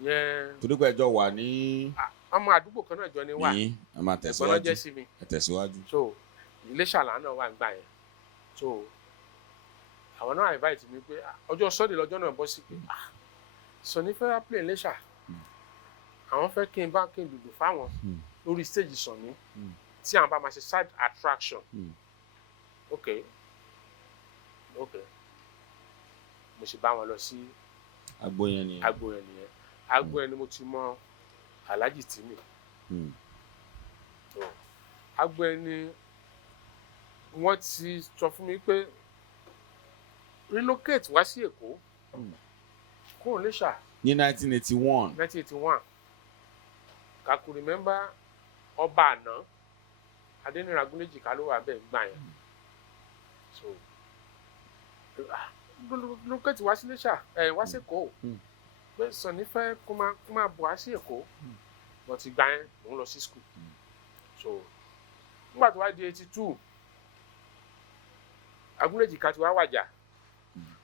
Yẹn. Torí pé ẹjọ́ wà ní. Ọmọ àdúgbò kan náà jọ ni wà. Ní ẹ máa tẹ̀síwájú. Ẹ̀gbọ́n ló jẹ́ sí mi. Ẹ tẹ̀síwájú. So Iléṣà làánà wà nígbà yẹn. So àwọn náà invite mi pé ọjọ́ Sunday lọ́jọ́ náà bọ́ sí pé Sunny fẹ́ play Iléṣà. Àwọn fẹ́ kí n dùdù fáwọn lórí stage Sunny tí àwọn bá máa ṣe side attraction. Okay. Mo sì bá wọn lọ sí agbo yẹn nìyẹn. Agbo yẹn ni mo ti mọ Alhaji Timi. Agbo yẹn ni wọ́n ti sọ fún mi pé relocate wá sí Èkó kúrò Iléṣà. Ní 1981. 1981. I could remember ọba àná Adéníran Agúnléjì ká ló wà bẹ́ẹ̀ gbà yẹn. So relocate wá sí Iléṣà wá sí Èkó pé Sunny fẹ́ kó máa bọ̀ wá sí Èkó but ìgbà yẹn mò ń lọ sí school. So nígbà tó wá di 82 Agúnléjì ká ti wá wàjà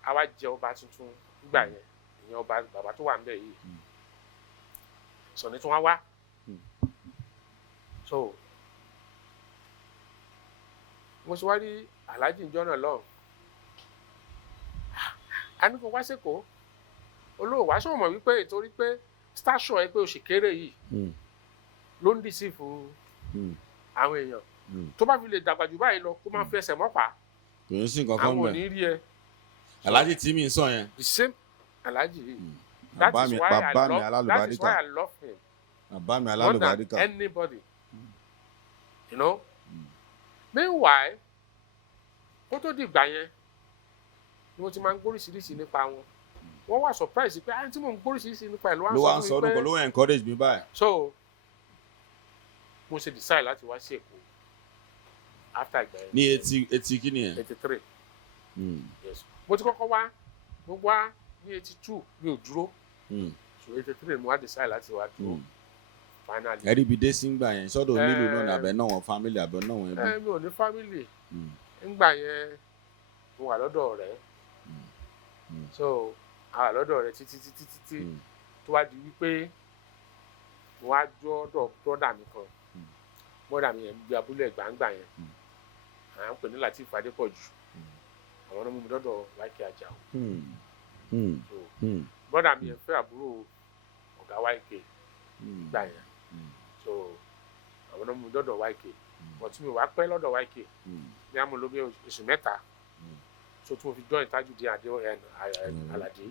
a wá jẹ ọba tuntun nígbà yẹn ìyẹn ọba bàbá tó wà níbẹ̀ yìí Sunny tún wá. So mo ṣe wá rí Alhaji ìjọ náà lọ a ní kó wá sẹ́kọ̀ọ́ olówó wá sọ̀rọ̀ mọ̀ wípé torí pé station ẹ pé o ṣì kéré yìí ló ń dìísí fún àwọn èèyàn tó bá fi lè dàgbà jù báyìí lọ kó máa fi ẹsẹ̀ mọ́pàá kò ní sí nǹkan kan àwọn ò ní rí ẹ. Alhaji Timi ń sọ yẹn. The same Alhaji yìí. That is why I love him. Bàbá mi more than alálùbáríkà. anybody. You know. Meanwhile kó tó dìgbà yẹn ni mo ti máa ń gbóríṣiríṣi nípa wọn. Wọ́n wà surprise pé àyè tí mò ń gbóríṣiríṣi nípa ẹ̀ ló wá ń sọ orúkọ ló wà encourage mi báyìí. So mo ṣe decide láti wá sí Èkó after ìgbà yẹn. ní etí kí ni ẹ̀. 83. Yes. Mo ti kọ́kọ́ wá mo wá ní 82 mi ò dúró. So 83 mo wá decide láti wá dúró. Finally. Ẹ rí ibi dé sí ngbà yẹn sọ́dọ̀ onílù náà nàbẹ̀ náà wọn family àbẹ̀ náà wọn ẹbí. Mi ò ní family. Ngbà yẹn mo wà lọ́dọ̀ ọ̀rẹ́. So a wà lọ́dọ̀ ọ̀rẹ́ títí tó wá di wípé mo wá jọ́dọ̀ brọ́dà mi kan. Brọ́dà mi yẹn gbé abúlé gbàǹgbà yẹn. À ń pè ní Latif Adépọ̀jù. Àwọn ọmọ mi lọ́dọ̀ Wáìkì Àjàó. Brọ́dà mi yẹn fẹ́ àbúrò ọ̀gá Wáìkì gbà yẹn. So àwọn ọmọ mi lọ́dọ̀ Wáìkì. But mi wá pẹ́ lọ́dọ̀ Wáìkì. Ní amúlógé oṣù mẹ́ta. So tí mo fi join Tajudeen Aládé.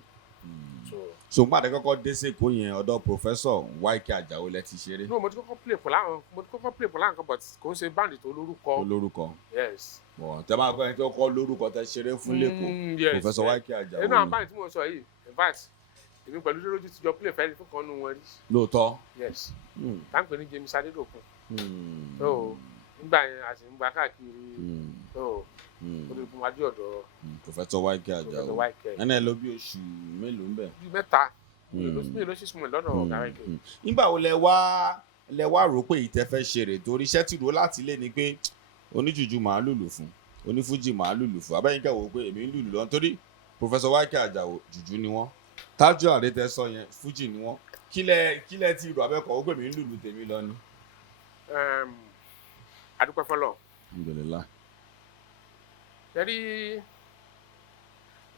So gbàdé kọ́kọ́ dé sèkó yẹn ọ̀dọ̀ Professor Wáìkì Àjàó lẹ ti ṣeré. No, mo ti kọ́kọ́ play pẹ̀lú àwọn kan but kò ń ṣe báńdì tó lórúkọ. Yes. Tẹ máa gbọ́ ẹni tó kọ́ lórúkọ tẹ ṣeré fún lẹ́kọ̀ọ́ Professor Wáìkì Àjàó. Nínú àwọn báńdì tí mo sọ yìí in fact èmi pẹ̀lú Délójú ti jọ play fẹ́ẹ́ fún kan nù wọn rí. Lóòótọ́. Yes. Táǹpẹ̀ ní James Adédòkun. So nígbà yẹn a sì ń gba káàkiri. So ó lè gun wájú ọ̀dọ̀ Professor Wáìkì Àjàó. Ẹnẹ́ ló bí oṣù mélòó ń bẹ̀. Bí mẹ́ta mi ló ṣì súnmọ́ lọ́dọ̀ ọ̀gá Wáìkì. Nígbà wo lẹ wá rò pé ìtẹ́ fẹ́ ṣe rè torí iṣẹ́ tìró láti lé ni pé oníjùjú màá lùlù fún onífújì màá lùlù fún abẹ́yìn kẹwò pé èmi ń lùlù lọ nítorí Professor Wáìkì Àjàó jùjú ni wọ́n Tájú Àrẹ tẹ sọ yẹn fújì ni wọ́n kílẹ̀ ti rò abẹ́kọ̀ ó pè mí ń lùlù tèmi lọ ni. Adúpẹ́ fọlọ́. Alhamdulillah. Tẹ́rí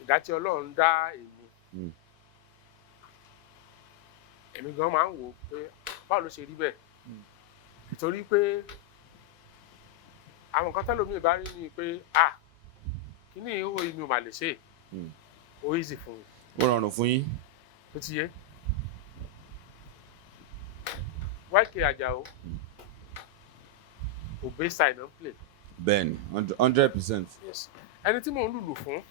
ìdá tí Ọlọ́run dá èmi gan máa ń wò pé báwo ló ṣe rí bẹ́ẹ̀ nítorí pé àwọn kan tẹ́lómi bá rí ni pé kíní ìhó mi ò mà lè ṣe ó easy fún mi. Ó rọrùn fún yín. Ó ti yé. Wáìkì Àjàó òbí style náà ń play. Bẹ́ẹ̀ni 100%. Yes. Ẹni tí mò ń lùlù fún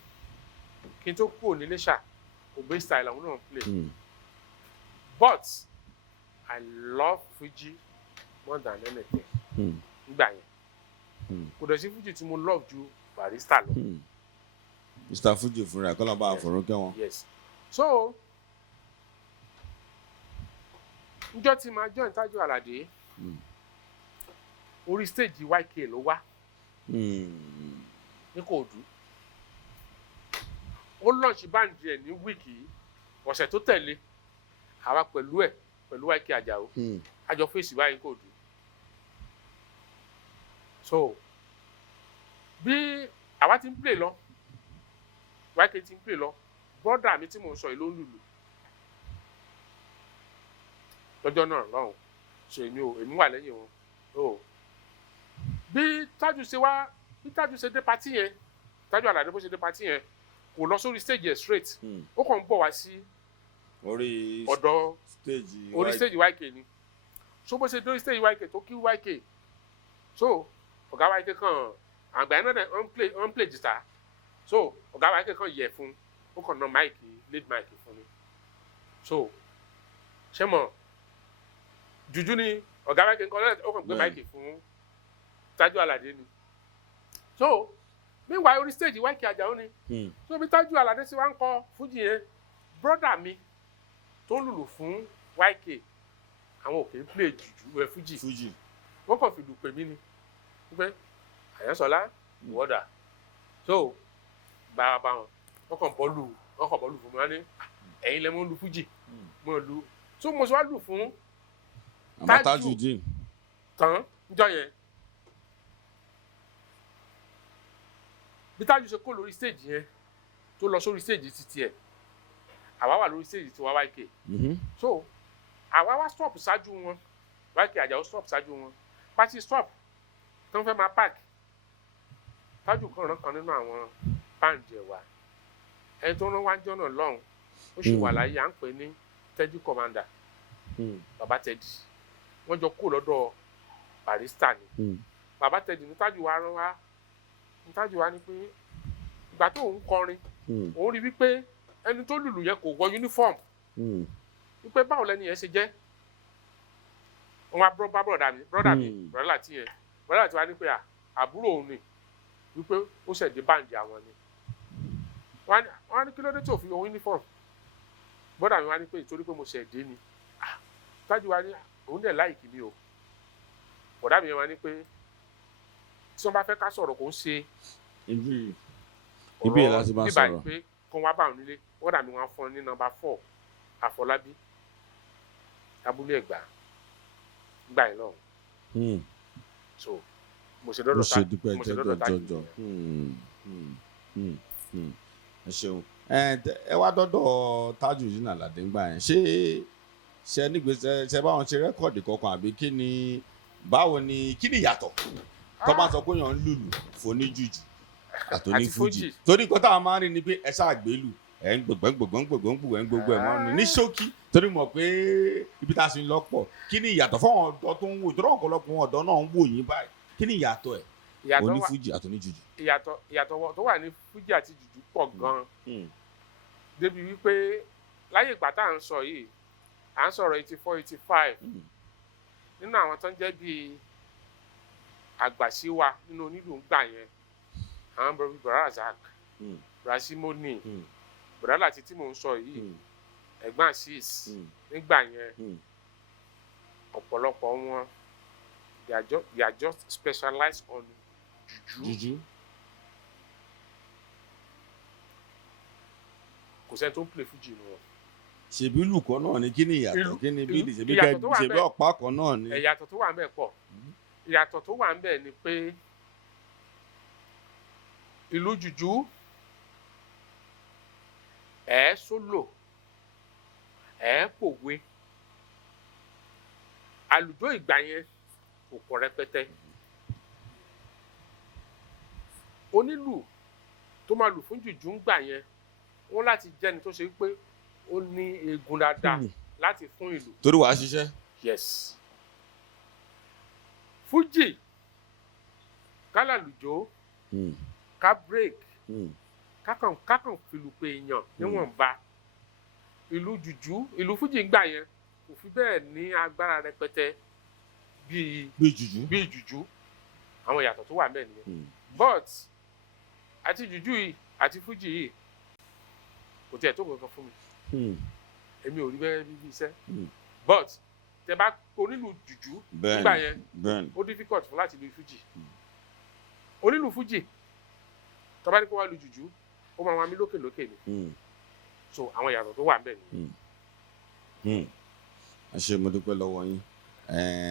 kí n tó kúrò ní Iléṣà òbí style àwọn náà ń play. But I love Fuji more than anything. Nígbà yẹn kò dẹ̀ sí Fuji tí mo love ju Barrister lọ. Mr. Fuji fúnra ẹ̀ kọ́lá bá àfọ̀rọ̀kẹ́ wọn. Yes. So njọ́ tí máa join Tájú Àlàdé orí stage YK ló wá ní Kòòdú. Ó launch báńdì ẹ̀ ní wíìkì ọ̀sẹ̀ tó tẹ̀lé àwa pẹ̀lú Wáìkì Àjàó àjọ fèsì báyìí Kòòdú. So bí àwa ti ń play lọ Wáìkì ti ń play lọ brọ́dà mi tí mò ń sọ yìí ló ń lùlù lọ́jọ́ náà lọ́hùn. So èmi wà lẹ́yìn wọn. Bí Tájú ṣe dé patí yẹn Tájú Àlàdé bó ṣe dé patí yẹn kò lọ sórí stage yẹn straight ó kàn ń bọ̀ wá sí orí ọ̀dọ̀ stage YK ni. So bó ṣe dé stage YK tó kí YK so ọ̀gá YK kan àgbà yẹn náà on play guitar so ọ̀gá YK kan yẹ fún ó kàn ná lead mic fún mi. So ṣé mọ̀ jùjú ni ọ̀gá YK kan náà ó kàn gbé mic fún Tájú Àlàdé ni. So meanwhile orí stage YK Àjàó ni. So bí Tájú Àlàdé sì wá ń kọ fújì yẹn brọ́dà mi tó lùlù fún YK àwọn òkè ń play jùjú fújì wọ́n kàn fìlù pè mí ni wípé Àyànsọ́lá wọ́dà so bá wọn wọ́n kàn bọ́ọ̀lù fún mi wá ní ẹ̀yin lẹ́ mọ́ lu fújì mọ́ lu so mo sọ wá lù fún Tajudeen tán níjọ́ yẹn. Bí Tájú ṣe kó lórí stage yẹn tó lọ sórí stage títí ẹ̀ àwa wà lórí stage tiwa YK. So àwa wá stop ṣáájú wọn YK Àjàó stop ṣáájú wọn pàtí stop tó ń fẹ́ máa park Tájú kan nínú àwọn báńdì ẹ̀ wá ẹni tó ń rán wájọ́ náà lọ́hùn ó sì wà láyé à ń pè ní Teddy Commander bàbá Teddy wọ́n jọ kó lọ́dọ̀ Barrister ni bàbá Teddy ní Tájú wa rán wá Tájú wa ní pé ìgbà tó ń kọrin òun rí wípé ẹni tó lùlù yẹn kò wọ uniform wípé báwo lẹni yẹn ṣe jẹ́ wọ́n wá bá brọ́dà mi láti yẹn brọ́dà tí wá ní pé àbúrò òun ni wípé ó ṣẹ̀dé báǹdì àwọn ni wọ́n á ní kí ló dé tó fi ohun uniform bọ́dà mi wá ní pé ìtorí pé mo ṣẹ̀dé ni Tájù wá ní òun dẹ̀ láìkì mi o bọ́dà mi wá ní pé tí wọ́n bá fẹ́ ká sọ̀rọ̀ kò ń ṣe ibi ẹ̀ láti bá nígbà sọ̀rọ̀ pé kó wá bá òun nílé bọ́dà mi wá fún ọ ní nọ́mbà 4 Àfọlábí abúlé Ẹ̀gbá gbà yín lọ́hùn so mo ṣe dọ́dọ̀ Tájù ẹ ṣeun ẹ wá dọ́dọ̀ Tájù yìí nàlàdé ńgbà yẹn ṣe nígbèsè ṣe báwọn ṣe rẹ́kọ̀dì kankan àbí kí ni ìyàtọ̀ tó bá sọ pé yàn ń lùlù fòní jùjù àtòní fújì torí nǹkan táwọn máa ń rí ni pé ẹ ṣàgbélù ẹ ń gbogbo ẹ ń gbogbo ẹ máa ń ní ṣókí torí mọ̀ pé ibi tá a ṣe ń lọ́pọ̀ kí ni ìyàtọ̀ fáwọn ọ̀dọ́ tó ń wò torí ọ̀pọ̀lọpọ̀ ọ̀dọ́ náà ń wò yín báyìí kí ni ìyàtọ̀ ẹ̀ oní fújì àtòní jùjù. ìyàtọ̀ tó wà ní fújì àti jùjù pọ̀ gan-an débi wípé láyé ìgbà tá à ń sọ yìí à ń sọ̀rọ̀ 84 85 nínú àwọn tó ń jẹ́ bíi àgbàsíwa nínú onílù ń gbà yẹn àwọn bọ̀rọ̀ Razak Rasimoni bọ̀rọ̀ láti tí mò ń sọ yìí ẹ̀gbọ́n sis nígbà yẹn ọ̀pọ̀lọpọ̀ wọn they are just specialized on jùjú. Kò sẹ́ni tó ń play fújì nù wọn. ṣèbí lùkọ́ náà ni kí ni ìyàtọ̀ kí ni bíìlì ṣèbí ọ̀pá kan náà ni. ìyàtọ̀ tó wà ń bẹ̀ pọ̀ ìyàtọ̀ tó wà ń bẹ̀ ni pé ìlú jùjú sólò pòwe àlùjọ ìgbà yẹn kò pọ̀ rẹpẹtẹ onílù tó máa lù fún jùjú ń gbà yẹn wọ́n láti jẹ́ni tó ṣe pé ó ní eegun dáadáa láti fún ìlù. torí wàá ṣiṣẹ́. yes fújì kálàlùjọ ká break kákàn fìlù pé èèyàn níwọ̀nba ìlú jùjú ìlú fújì ń gbà yẹn kò fi bẹ́ẹ̀ ní agbára rẹpẹtẹ bíi jùjú àwọn ìyàtọ̀ tó wà ńbẹ̀ nìyẹn but àti jùjú yìí àti fújì yìí kò tiẹ̀ tó kankan fún mi èmi ò rí bẹ́ẹ̀ bí iṣẹ́ but tẹ bá onílù jùjú nígbà yẹn ó difficult fún láti lu fújì onílù fújì tó bá ní kó wá lu jùjú ó máa wá mí lókè ni so àwọn ìyàtọ̀ tó wà ńbẹ̀ nìyẹn. ẹ ṣé mo dúpẹ́ lọ́wọ́ yín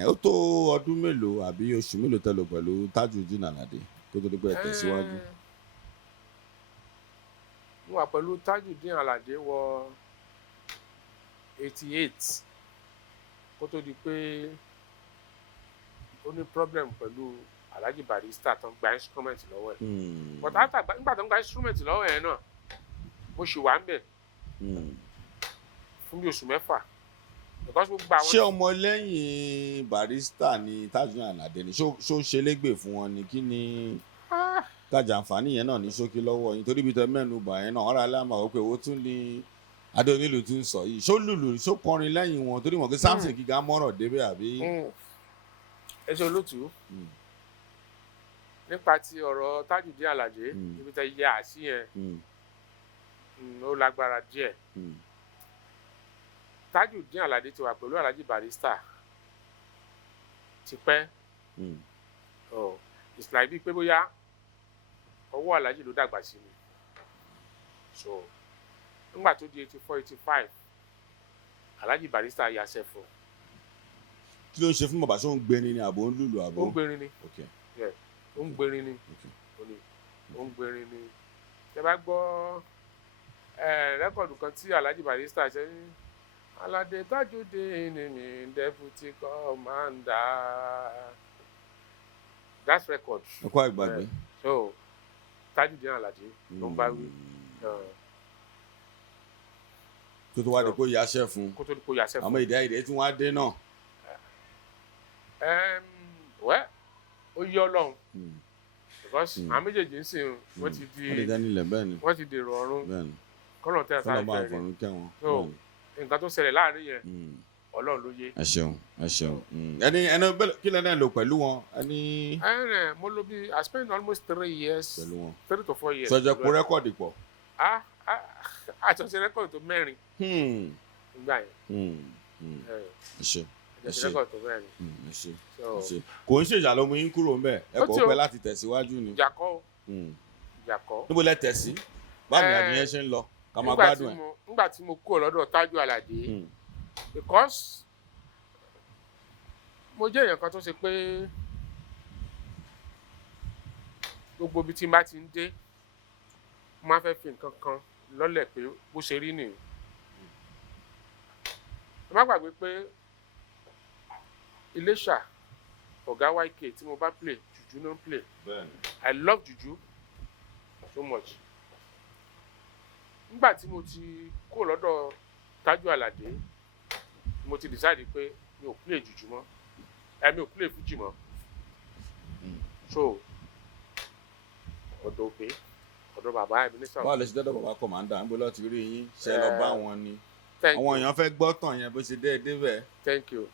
ó tó ọdún mélòó àbí oṣù mélòó tẹ́ lò pẹ̀lú Tajudeen Alade kó tó dúpẹ́ tẹ̀síwájú. mo wà pẹ̀lú Tajudeen Alade wọ 88 kó tó di pé ó ní problem pẹ̀lú Alhaji Barrister tó ń gba instrument lọ́wọ́ ẹ̀ but nígbà tó ń gba instrument lọ́wọ́ ẹ̀ náà mo ṣì wà ń bẹ̀ fún bí oṣù mẹ́fà. ṣé ọmọ lẹ́yìn Barrister ni Tajudeen Alade ni ṣó ṣe légbè fún wọn ni kí ni kájà àǹfààní yẹn náà ní ṣókí lọ́wọ́ yín torí ibi tẹ mẹ́nu bà yẹn náà ọ̀rọ̀ aláàmà wọ́n pé owó tún ní Ade Onilu tún sọ yìí ṣó lùlù ṣó kọrin lẹ́yìn wọn torí wọn kí Samson gíga mọ́rọ̀ débẹ̀ àbí. ẹ ṣe olótùú nípa ti ọ̀rọ̀ Tajudeen Alade ibi tẹ yẹ àṣì yẹn ó lágbára díẹ̀. Tajudeen Alade ti wà pẹ̀lú Alhaji Barrister tipẹ́ it's like bíi pé bóyá ọwọ́ Alhaji ló dàgbà sí mi so nígbà tó di 84 85 Alhaji Barrister yaṣẹ́ fún. kí ló ń ṣe fún bàbá ṣó ń gbérin ni àbò ń lùlù àbò. ó ń gbérin ni ó ń gbérin ni ó ń gbérin ni tẹ bá gbọ́ rẹ́kọ̀dù kan tí Alhaji Barrister ṣe ní. Alade Tajudeen ni deputy commander. That's record. Ọkọ àgbàgbé. So Tajudeen Alade ló ń bá wí. Kó tó wá di kó yaṣẹ́ fún. Kó tó di kó yaṣẹ́ fún. Àmọ́ ìdá ìdẹ́ tí wọ́n á dé náà. Wẹ́ ó yí Ọlọ́run. Because àwọn méjèèjì ń sìn wọ́n ti di. Wọ́n ti dání ilẹ̀ bẹ́ẹ̀ ni. Wọ́n ti dèrò ọ̀run. Bẹ́ẹ̀ ni. Kọ́nà tẹ́ ẹ sáré fẹ́ẹ́ rí. nǹkan tó ṣẹlẹ̀ láàrin yẹn Ọlọ́run ló yé. ẹ ṣeun ẹni kí lẹ́nu ẹ̀ lò pẹ̀lú wọn ẹni. Mo lò bí I spent almost 3 years pẹ̀lú wọn 3 to 4 years. sọjọ kó rẹ́kọ̀dì pọ̀. àtúnṣe rẹ́kọ̀dì tó 4 nígbà yẹn. ẹ ṣe rẹ́kọ̀dì tó 4. ẹ ṣe kò ń ṣèjà ló mú yín kúrò ńbẹ̀ ẹ kò pẹ́ láti tẹ̀síwájú ni. ìjàkọ́. níbo lẹ tẹ̀ sí báwo ni àdìyẹn ṣe ń lọ ká máa gbádùn ẹ̀. nígbà tí mo kúrò lọ́dọ̀ Tájú Àlàdé because mo jẹ́ èèyàn kan tó ṣe pé gbogbo ibi tí n bá ti ń dé mo máa fẹ́ fi nǹkan kan lọ́lẹ̀ pé bó ṣe rí nìyí. ẹ má gbàgbé pé Iléṣà ọ̀gá YK tí mo bá play jùjú ló ń play. I love jùjú so much. nígbà tí mo ti kúrò lọ́dọ̀ Tájú Àlàdé mo ti decide pé mi ò play jùjú mọ́ mi ò play fuji mọ́. So ọ̀dọ̀ bàbá Ebenezer. báwo lè ṣe dọ́dọ̀ bàbá kọ̀mándà ń bọ́ lọ́ọ́ ti rí yín ṣe lọ bá wọn ni àwọn èèyàn fẹ́ gbọ́ tàn yẹn bó ṣe dé bẹ́ẹ̀. Thank you.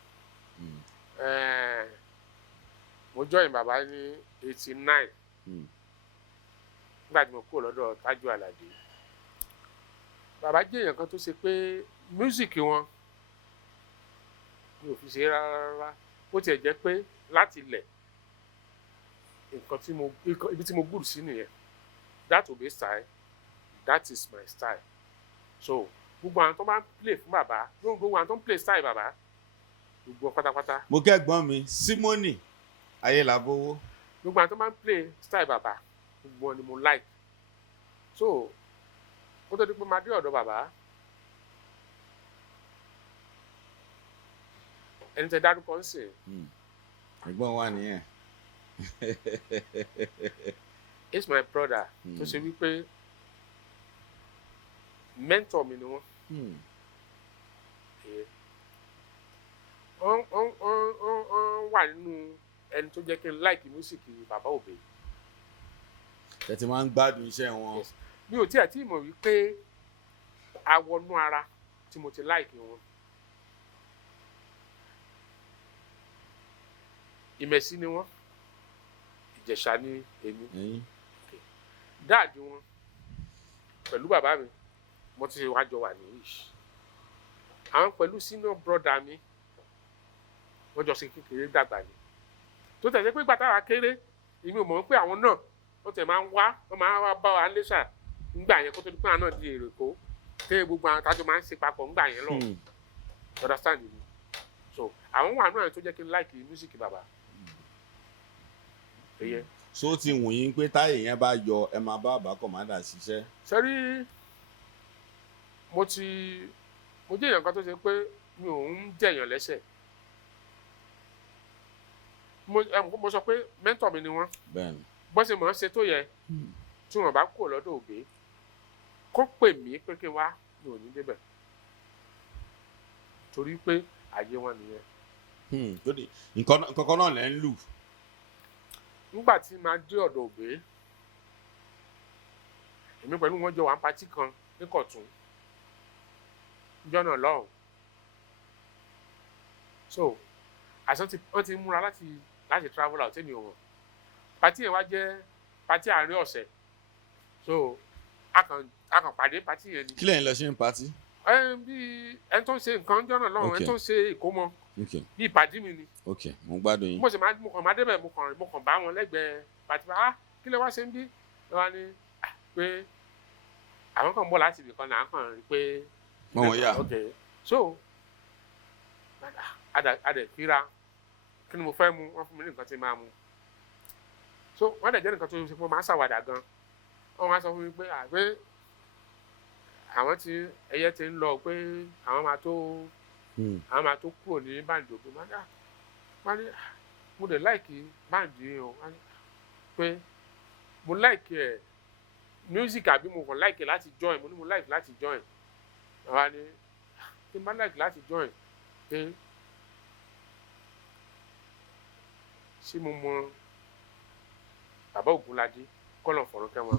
Mo join bàbá ní 89 nígbà tí mo kúrò lọ́dọ̀ Tájú Àlàdé. Bàbá jẹ́ èèyàn kan tó ṣe pé music wọn mi ò fi ṣe rárá bó tiẹ̀ jẹ́ pé láti ilẹ̀ ibi tí mo gbùrù sí nìyẹn. That will be style, that is my style. So gbogbo àwọn tó máa ń play fún bàbá gbogbo àwọn tó ń play style bàbá gbogbo pátápátá. mo kẹ́gbọ́n mi Simoni Ayélabówó. gbogbo àwọn tó máa ń play style bàbá gbogbo wọn ni mo like. So ó tó di pé máa dé ọ̀dọ̀ bàbá ẹni tẹ dárúkọ ń sìn. ẹ̀gbọ́n wa nìyẹn. It's my brother tó ṣe wípé mentor mi ni wọ́n. wọ́n wà nínú ẹni tó jẹ́ kí n like music bàbá Òbí. ẹ ti máa ń gbádùn iṣẹ́ wọn. mi ò tiẹ̀ tí mọ̀ wípé awọnú ara tí mo ti like wọn. Ìmẹ̀sí ni wọ́n, Ìjẹ̀ṣà ni èmi. Dáàdì wọn pẹ̀lú bàbá mi mo ti wá jọ wà ní wish. Àwọn pẹ̀lú senior brother mi wọ́n jọ ṣe kékeré dàgbà ni. Tó tẹ̀lé pé gbàtà wa kéré èmi ò mọ̀ pé àwọn náà wọ́n tẹ̀ máa ń wá bá wa Iléṣà nígbà yẹn kó tó di pé àwọn náà di èrò Èkó tẹ́ gbogbo àwọn tájọ máa ń ṣe papọ̀ nígbà yẹn lọ. Understand me? So àwọn wà náà tó jẹ́ kí n like music bàbá. So ti wù yín pé táyé yẹn bá yọ ẹ máa bá bàbá kọ̀mándà ṣiṣẹ́. Sẹ́rí mo jẹ́ èèyàn kan tó ṣe pé mi ò ń jẹ̀yàn lẹ́sẹ̀. Mo sọ pé mẹ́ńtọ̀ mi ni wọ́n. Bẹ́ẹ̀ni. Bó ṣe mọ̀ ọ́n ṣe tó yẹ tí wọ́n bá kúrò lọ́dọ̀ Òbí kó pè mí pé kí n wá mi ò ní débẹ̀ torí pé àyè wọn nìyẹn. nǹkan náà lẹ́ ń lù. Nígbà tí màá dé ọ̀dọ̀ Òbí èmi pẹ̀lú wọn jọ wà ń patí kan ní Kọ̀tún jọ́nà lọ́hùn. So àṣọ wọ́n ti múra láti travel out èmi ò wọ̀n. Patí yẹn wá jẹ́ patí àárín ọ̀sẹ̀. So a kàn pàdé patí yẹn ni. Kí lẹ́yìn lọ ṣe ń patí? Bí ẹni tó ń ṣe nǹkan jọ́nà lọ́hùn ẹni tó ń ṣe ìkómọ bí ìpàdé mi ni. Ok, mo ń gbádùn yín. mo kàn máa débẹ̀ mo kàn bá wọn lẹ́gbẹ̀ẹ́ patí kí lẹ wá ṣe ń bí? Wọ́n ní pé àwọn kan ń bọ̀ láti ibì kan náà kàn rí pé. Wọ́n yà. Ok, so adẹ̀ kíra kí ni mo fẹ́ mu wọ́n fún mi ní nǹkan tí máa mu. So wọ́n dẹ̀ jẹ́ nǹkan tó ṣe pé máa ń ṣàwàdà gan. Wọ́n wá sọ fún mi pé àwọn tí ẹyẹ ti ń lọ pé àwọn máa tó kúrò ní báńdì Òbí. Wọ́n ní mo dẹ̀ láìkì báńdì yìí o pé mo láìkì ẹ̀ music àbí mo kàn láìkì láti join mo ní mo láìkì láti join. Wọ́n ní tí n bá láìkì láti join pé ṣé mo mọ bàbá Ògúnládé kọ́lọ̀ fọ̀rọ̀kẹ́ wọn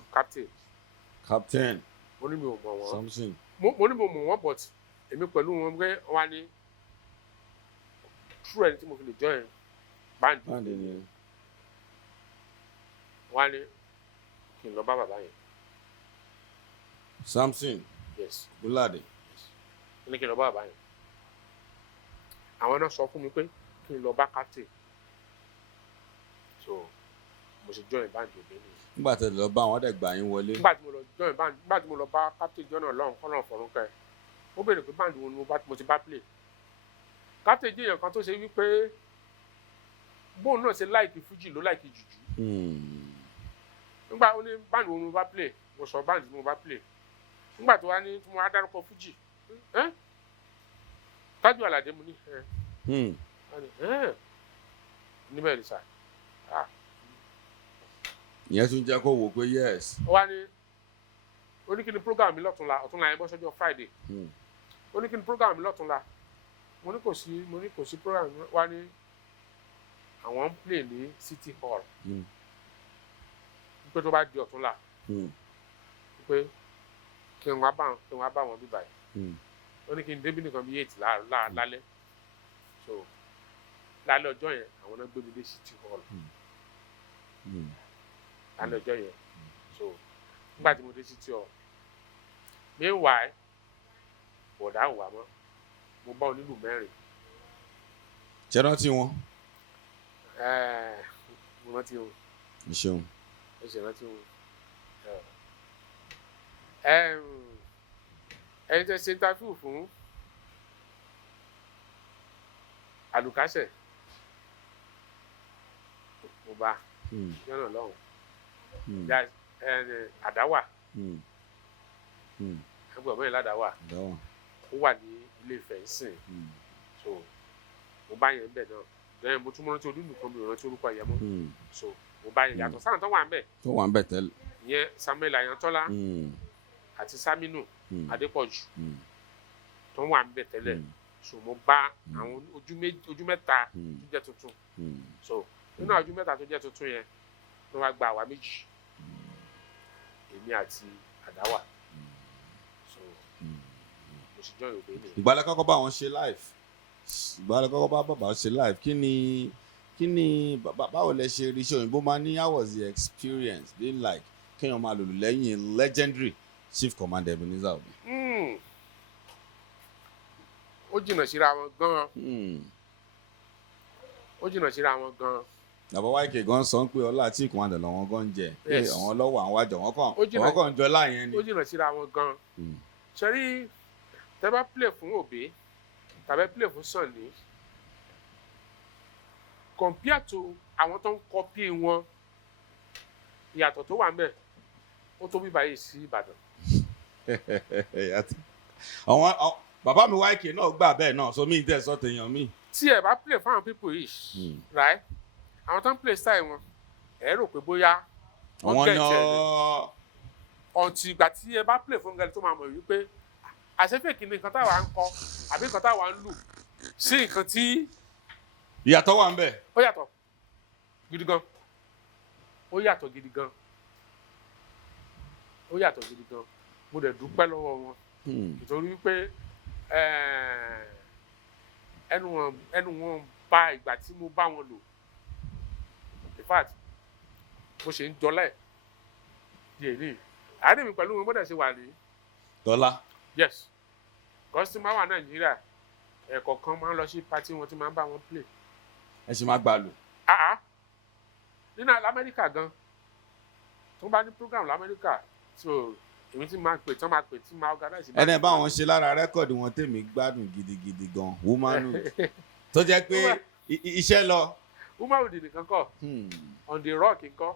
captain. Mo ní mi ò mọ̀ wọ́n. Something. Mo ní mo mọ̀ wọ́n but èmi pẹ̀lú wọn pé wọ́n ní true ẹni tí mo fi lè join band ni. wọ́n á ní kí n lọ bá bàbá yẹn. Samson. Yes. Odunlade. Yes. Ní kí n lọ bá bàbá yẹn. Àwọn náà sọ fún mi pé kí n lọ bá captain. So mo ṣe join band òbí ni. Nígbà tí ẹ lọ bá wọn dẹ̀ gbà yín wọlé. Nígbà tí mo lọ join band, nígbà tí mo lọ bá captain jọ́nà lọ́hùn kọ́nà fọ̀rúnkẹ́, ó béèrè pé band wo ni mo ti bá play. Captain jẹ́ èèyàn kan tó ṣe wípé bóun náà ṣe láìkì fuji ló láìkì jùjú. Nígbà ó ní band wo ni mo bá play, mo sọ band tí mo bá play. Nígbà tó wá ní tí mo wá dárúkọ fuji, Tájú Àlàdé mo ní níbẹ̀ ni sà. Ìyẹn tún jẹ́ kó wò pé yes. Ó wá ní ó ní kí ni program mi lọ́túnla, ọ̀túnla yẹn bọ́ sọ́jọ́ Friday. Ó ní kí ni program mi lọ́túnla, mo ní kò sí program mi. Wá ní àwọn ń play ní City Hall. Pé tó bá di ọ̀túnla pé kí n wá bá wọn bí báyìí. Ó ní kí n débí nìkan bí 8 lálẹ́. So lálẹ́ ọjọ́ yẹn àwọn náà gbé mi dé City Hall. Lálẹ́ ọjọ́ yẹn. So nígbà tí mo dé City Hall, meanwhile bọ̀dá wà mọ́, mo bá onílù 4. Ṣé rántí wọn? Mo rántí wọn. Ìṣeun. Ó ṣe rántí wọn. Ẹni tẹ́ ṣe interview fún Àlùkáṣẹ̀, mo bá jọ́nà lọ́hùn. Àdáwà, ẹgbẹ́ ọmọ yẹn ládàáwà, ó wà ní Ilé Ifẹ̀ ńsìn. So mo bá yẹn bẹ̀ náà. Then mo tún rántí olúùlù kan mi ò rántí orúkọ yẹn mọ́. So mo bá yẹn yàtọ̀ sáà tó wà ń bẹ̀. Tó wà ń bẹ̀ tẹ́lẹ̀. Ìyẹn Samuel Ayantọ́lá àti Saminu Adépọ̀jù tó wà ń bẹ̀ tẹ́lẹ̀. So mo bá àwọn ojú mẹ́ta tó jẹ́ tuntun. So nínú ojú mẹ́ta tó jẹ́ tuntun yẹn ló wá gba àwa méjì, èmi àti Àdáwà. So mo sì join òbí mi. Ìgbà lẹ kọ́kọ́ bá wọn ṣe live. Ìgbà lẹ kọ́kọ́ bá bàbá ṣe live. Kí ni báwo lẹ ṣe rí iṣẹ́ òyìnbó máa ní? How was the experience being like kéèyàn máa lòlù lẹ́yìn legendary Chief Commander Ebenezer Obey? Ó jìnnà síra wọn gan-an. Ó jìnnà síra wọn gan-an. Bàbá YK gan sọ pé ọlá tí Commander lọ́wọ́ gan jẹ pé àwọn lọ́wọ́ àwọn àjọ wọn kàn jọ láyẹn ni. Ó jìnnà síra wọn gan-an. Ṣé rí tẹ́ bá play fún Obey tàbí play fún Sunny, compare to àwọn tó ń copy wọn, ìyàtọ̀ tó wà ń bẹ̀ ó tó bí báyìí sí Ìbàdàn. Àwọn bàbá mi YK náà gbà bẹ́ẹ̀ náà, so mi tẹ̀ sọ tèèyàn mi. Tí ẹ bá play fún àwọn people yìí, right? Àwọn tó ń play style wọn, ẹ rò pé bóyá wọ́n kẹ̀kẹ́ ni. Ọ̀ntì ìgbà tí ẹ bá play fún gẹ́lẹ́ tó máa mọ̀ wípé àṣefèkì ni nǹkan táwa ń kọ àbí nǹkan táwa ń lù sí nǹkan tí. Ìyàtọ̀ wà ń bẹ̀. Ó yàtọ̀ gidi gan. Ó yàtọ̀ gidi gan. Ó yàtọ̀ gidi gan. Mo dẹ̀ dúpẹ́ lọ́wọ́ wọn. Nítorí wípé ẹnu wọn bá ìgbà tí mo bá wọn lò. In fact, mo ṣe ń jọlá ẹ̀ díẹ̀ ní. Àárín mi pẹ̀lú wọn bó dẹ̀ ṣe wà ní. Dọ́là. Yes. Gọ́sí máa wà Nàìjíríà, ẹ̀kọ̀ọ̀kan máa ń lọ sí pátí wọn tí máa ń bá wọn play. Ẹ ṣe máa gbà lò. Nínú Amẹ́ríkà gan, tó bá ní program l'Amẹ́ríkà, so èmi tí máa pè tí máa organize. Ẹni bá wọn ṣe lára rẹ́kọ̀dì wọn tèmi gbádùn gidigidi gan, Womanhood. Tó jẹ́ pé iṣẹ́ lọ. Womanhood nìkan kọ́, On the Rock nǹkan.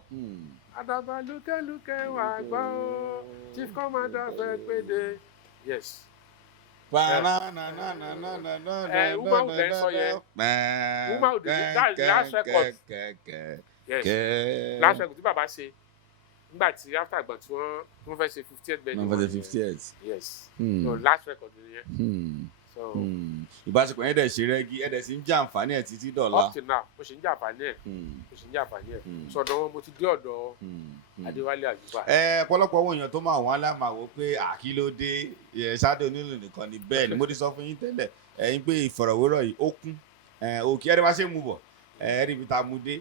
Àdàbà lúkẹ́lúkẹ́ wà gbọ́ ó, Chief Commander fẹ́ péde. Yes. Womanhood lẹ́ sọ yẹn. Womanhood, that's the last record. Yes. Last record tí bàbá ṣe nígbà tí after àgbà tí wọ́n fẹ́ ṣe 50th birthday. Wọ́n fẹ́ ṣe 50th. Yes. So last record nìyẹn. So ìbáṣepọ̀ yẹn dẹ̀ ṣe rẹ́gí, ẹ̀ dẹ̀ sì ń jẹ àǹfààní ẹ̀ títí dọ̀la. Up till now, mo ṣe ń jẹ àǹfààní ẹ̀. Sọ̀dọ̀ wọn mo ti dé ọ̀dọ̀ Adewale Ayuba. Ọ̀pọ̀lọpọ̀ owó èèyàn tó máa wọ́n á máa wò pé àkílódé Ade Onilu nìkan ni bẹ́ẹ̀ ni mo ti sọ fún yín tẹ́lẹ̀ ẹ̀yin pé ìfọ̀rọ̀wérọ̀ yìí ó kún òkè ẹni bá ṣe mú bọ̀ ẹni bí ta mú dé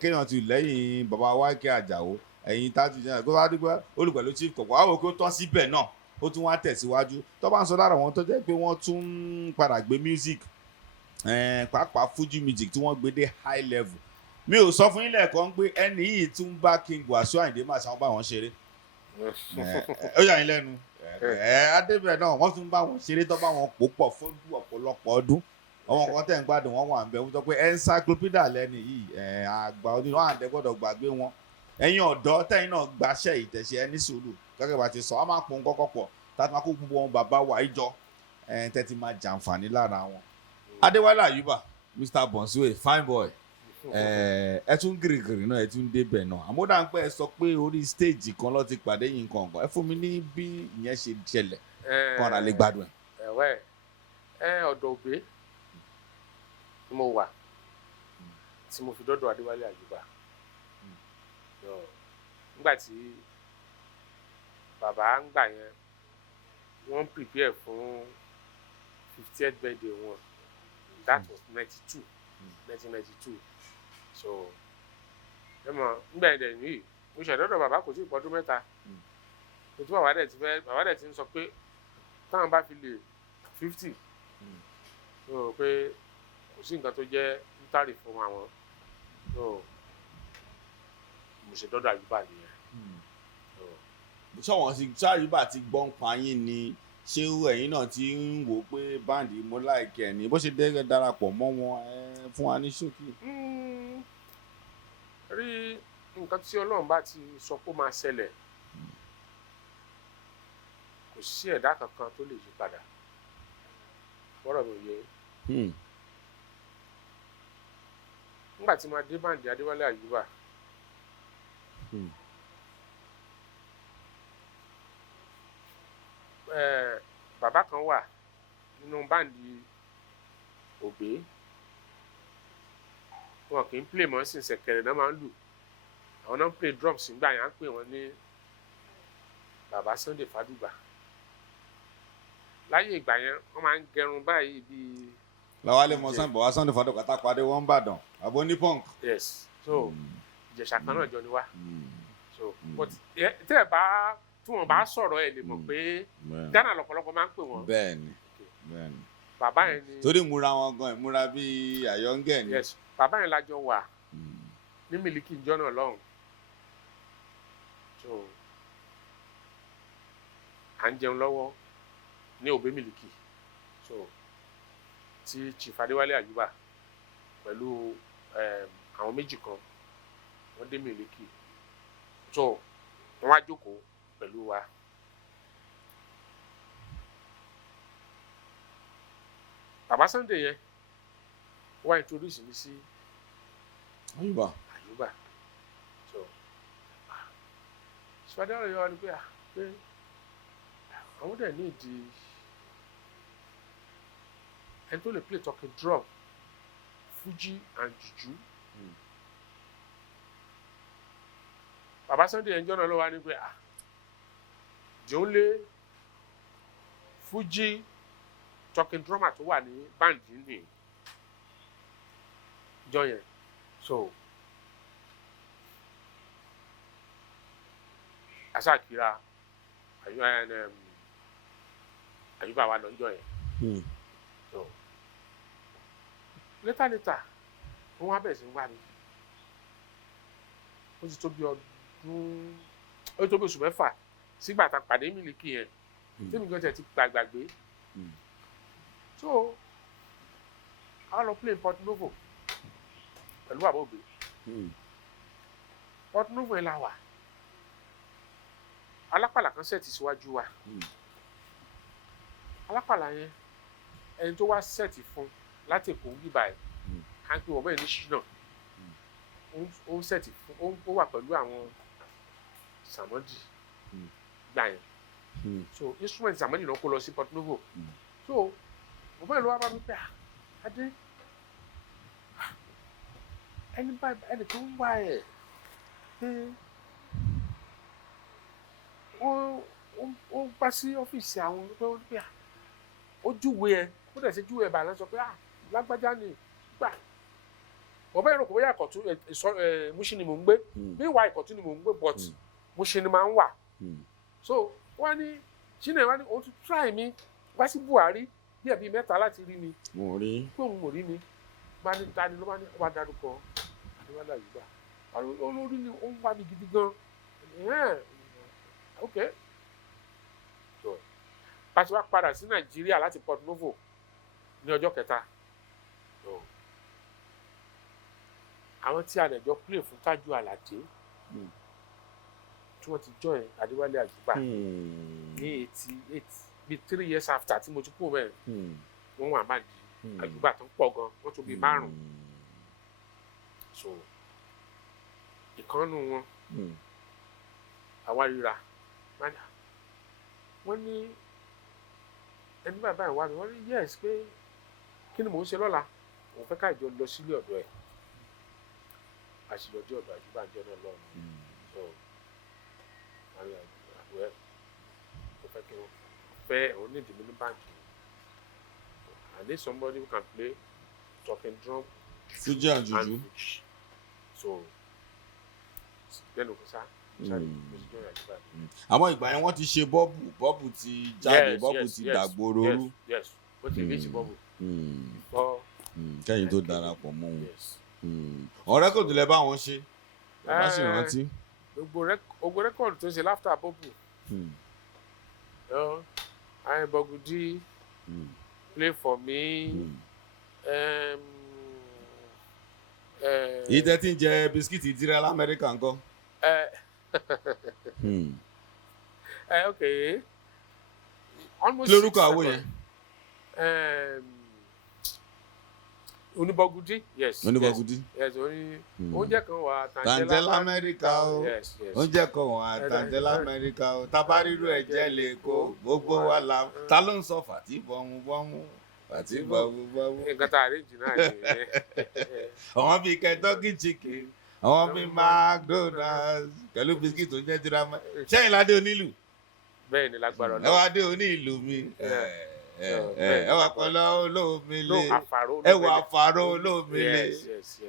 kéèyàn ti lẹ́yìn bàbá wáìkì àjàó ẹ̀yìn tájú jẹ́ kó bá dúpẹ́ olùpẹ̀lú chief kọ̀ọ̀kan àwọn òkè ó tán síbẹ̀ náà ó tún wá tẹ̀síwájú tó bá ń sọ lára wọn tó jẹ́ pé wọ́n tún padà gbé music pàápàá fuji music tí wọ́n gbé dé high level mi ò sọ fún yín lẹ́ẹ̀kan pé ẹni yìí tún bá king wasiu ayinde máa ṣàwọn bá wọn ṣeré ó yà yín lẹ́nu adébẹ̀ náà wọ́n tún bá wọn ṣeré tó bá wọn pò pọ̀ fún ọ̀pọ̀lọpọ̀ ọdún àwọn kan tẹ̀ ń gbádùn wọn wà ń bẹ wọ́n sọ pé encyclopedia lẹ́ni yìí àgbà ọdún wọn àǹdẹ gbọ́dọ̀ gbàgbé wọn ẹ̀yin ọ̀dọ́ tẹ̀yin náà gbaṣẹ́ ìtẹ̀sẹ̀ ẹni sùúrù gẹ́gẹ́ bá ti sọ wọ́n máa pọn kọ́kọ́ pọ̀ táti máa kó gbogbo wọn bàbá wà ìjọ tẹ́tí máa jàǹfààní lára wọn. Adewale Ayuba Mr. Bonsuwe fine boy ẹ tún gírígírí náà ẹ tún débẹ̀ náà àmọ́dá ń pẹ́ ẹ sọ pé orí stéèjì kan ló ti pàdé yín kankan ẹ fún mi ní bí ìyẹn ṣe ṣẹlẹ̀ kọ́ra lè gbádùn ẹ̀. ọ̀dọ̀ òbí tí mo wà tí mo fi dọ́dọ̀ Adewale Ayuba nígbà tí bàbá ń gbà yẹn wọ́n prepare fún 50th birthday wọn that was 1992 so ẹ mọ̀ nígbà yẹn dẹ̀ nìyí mo ṣàdọ́dọ̀ bàbá kò tí ì pọ́dún mẹ́ta mo tún bàbá dẹ̀ ti ń sọ pé táwọn bá fi lè 50 so pé kò sí nǹkan tó jẹ́ ntàrí fún àwọn so mo ṣe dọ́dọ̀ Ayuba nìyẹn. sọ̀wọ́n sí Ayuba ti gbọ́n pa yín ni ṣé ẹ̀yin náà ti ń wò pé báǹdì mo láìkẹ́ ni bó ṣe dẹ́gẹ́ darapọ̀ mọ́ wọn fún wa ní ṣókí. rí nǹkan tí Ọlọ́run bá ti sọ pé ó máa ṣẹlẹ̀ kò sí ẹ̀dá kankan tó lè yí padà bọ́rọ̀ mi yé. nígbà tí máa dé báǹdì Adewale Ayuba bàbá kan wà nínú báǹdì òbé wọn kì í play mọ́ sí ṣẹ̀kẹ̀rẹ̀ náà máa ń lù àwọn náà ń play drums nígbà yẹn á ń pè wọ́n ní bàbá Sunday Fadugba láyé ìgbà yẹn wọ́n máa ń gẹrun báyìí bíi. làwọn alẹ́ mọ Sunday bàbá Sunday Fadugba tá a pàdé wọn ń bàdàn àbó ní punk. yes so ìjẹ̀ṣà kan náà jọ ni wá so but tẹ́ ẹ bá tí wọ́n bá sọ̀rọ̀ ẹ lè mọ̀ pé Ghana lọ́pọ̀lọpọ̀ máa ń pè wọ́n. bẹ́ẹ̀ni. bàbá yẹn ni. torí múra wọn gan ìmúra bíi àyọǹgẹ ni. yes bàbá yẹn lájọ wà ní Miliki ìjọ náà lọ́hùn so à ń jẹun lọ́wọ́ ní òbé Miliki so tí Chief Adewale Ayuba pẹ̀lú àwọn méjì kan wọ́n dé Miliki so wọ́n á jókòó pẹ̀lú wa. Bàbá Sunday yẹn wá introduce mi sí Ayuba so Chief Adewale yọ wá ní pé àwọn dẹ̀ ní ìdí ẹni tó lè play talking drum fuji and juju. Bàbá Sunday ẹnjọ́ náà ló wá ní pé jòun lé fuji talking drummer tó wà ní báńdì ní ìjọ yẹn so aṣáàkìrà Ayuba wa lọ́jọ́ yẹn so later wọ́n wá bẹ̀rẹ̀ sí ń wá mi ó ti tó bí ọdún ó tó bí oṣù mẹ́fà sígbà tá a pàdé Miliki yẹn tèmi gan tẹ̀ ti gbàgbé so a lọ play Port Novo pẹ̀lú bàbá òbí Port Novo yẹn la wà alápàlà kan sẹ́ẹ̀tì síwájú wa alápàlà yẹn ẹni tó wá sẹ́ẹ̀tì fún láti Èkó bíbá ẹ̀ à ń pè wọ́n bẹ́ẹ̀ ní ṣínà ó ń sẹ́ẹ̀tì fún ó wà pẹ̀lú àwọn Samadi gbà yẹn so instrument Samadi náà kó lọ sí Port Novo so mo bẹ́ẹ̀ ló wá bá mi pé Adé ẹni tó ń wá ẹ̀ ó gbá sí ọ́fíìsì àwọn pé ó júwe ẹ ó dẹ̀ ṣe júwe ẹ̀ bàálẹ̀ sọ pé lágbájá ni gbà wọ́n bẹ́ẹ̀ rò pé bóyá Ìkọ̀tún Mushin ni mò ń gbé meanwhile Ìkọ̀tún ni mò ń gbé but Mushin ni máa ń wà so wọ́n ní Chineke wá ní òun ti try mi wá sí Buhari bí ẹ̀bí mẹ́ta láti rí mi pé òun ò rí mi bá ní ta ni ló bá ní wá dárúkọ Adewale Ayuba olórí ni ó ń wá mi gidi gan ok so pàṣẹ wá padà sí Nàìjíríà láti Port Novo ní ọjọ́ kẹta àwọn tí a lè jọ play fún Tájú Àlàdé tí wọ́n ti join Adewale Ayuba ní 88 bí 3 years after tí mo ti kú bẹ́ẹ̀ wọ́n wà máa di Ayuba tó ń pọ̀ gan wọ́n tó bí 5 so ìkànnù wọn àwa ríra wọ́n ní ẹni bàbá ìwà mi wọ́n ní yes pé kí ni mò ń ṣe lọ́la òun fẹ́ ká ìjọ lọ sílé ọ̀dọ̀ ẹ̀ àṣìlọ́jọ́ ọ̀dọ̀ Ayuba jẹ́ náà lọ́rùn so àwọn àgbẹ̀ ó fẹ́ kí wọ́n fẹ́ òun ní ìdìbò ní báńkì and need somebody who can play talking drum fuji and juju so lẹ́nu kò sá àmọ́ ìgbà yẹn wọ́n ti ṣe bọ́ọ̀bù ti jáde bọ́ọ̀bù ti dàgbòrò rú ó ti rí ti bọ́ọ̀bù kẹ́yìn tó darapọ̀ mọ́ wọn ọ̀rẹ́ kò tilẹ̀ bá wọn ṣe bá sì rántí. gbogbo rẹ́kọ̀dù tó ṣe láfítà bọ́ọ̀bù Ayinbogudi play for me èyí tẹ́ tí ń jẹ bisikíìtì ìdíra lamẹ́ríkà ńkọ́. Okay almost kí lórúkọ àwo yẹn. Onibogudi yes Onibogudi yes oúnjẹ kan wà tàǹjẹ́lá amẹ́ríkà o oúnjẹ kan wà tàǹjẹ́lá amẹ́ríkà o tabarírú ẹ̀jẹ̀ lè kó gbogbo wa la ta ló ń sọ fàtí bọ́mú fàtí bọ́mú. nǹkan tá a rí jù náà nìyẹn. àwọn bíi Kentucky chicken àwọn bíi McDonald's pẹ̀lú bisikíìtì tó ń jẹ́ dírámà ṣẹ́yìn ládé onílù. bẹ́ẹ̀ ni lágbára Ọlọ́run. ẹ wá dé onílù mi ẹ wà pẹ̀lú olómìnira ẹ wà àfàrò olómìnira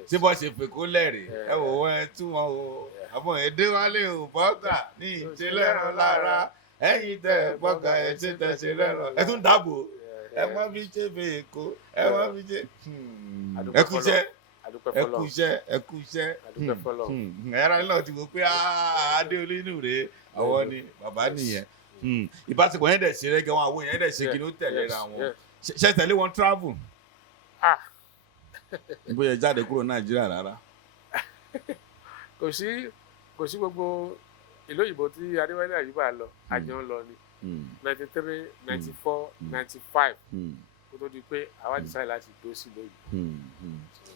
tí bọ́ ṣe fèkó lẹ́rìí ẹ wò wọ́n ẹ tú wọn o àmọ́ Adewale ò bọ́gà ní ìṣẹlẹ́ràn lára ẹ̀yìn tẹ̀ bọ́gà ẹ̀ ṣe tẹ̀sí lẹ́ràn ẹ tún dáàbò ẹ má fi ṣe fèkó ẹ má fi ṣe ẹ kúṣẹ́ ẹ kúṣẹ́ ẹ̀rọ náà ti wò pé Ade Onilu rèé àwọn ni bàbá nìyẹn. Ìbáṣepọ̀ yẹn dẹ̀ ṣe rẹ́gẹ́ wọn àwọn yẹn dẹ̀ ṣe kí ló tẹ̀lé ra wọn ṣe tẹ̀lé wọn travel bóyá jáde kúrò Nàìjíríà rárá. kò sí gbogbo ìlú òyìnbó tí Adewale Ayuba lọ àjọ ń lọ ni 93 94 95 kó tó di pé àwa decide láti dó sí lóyìn.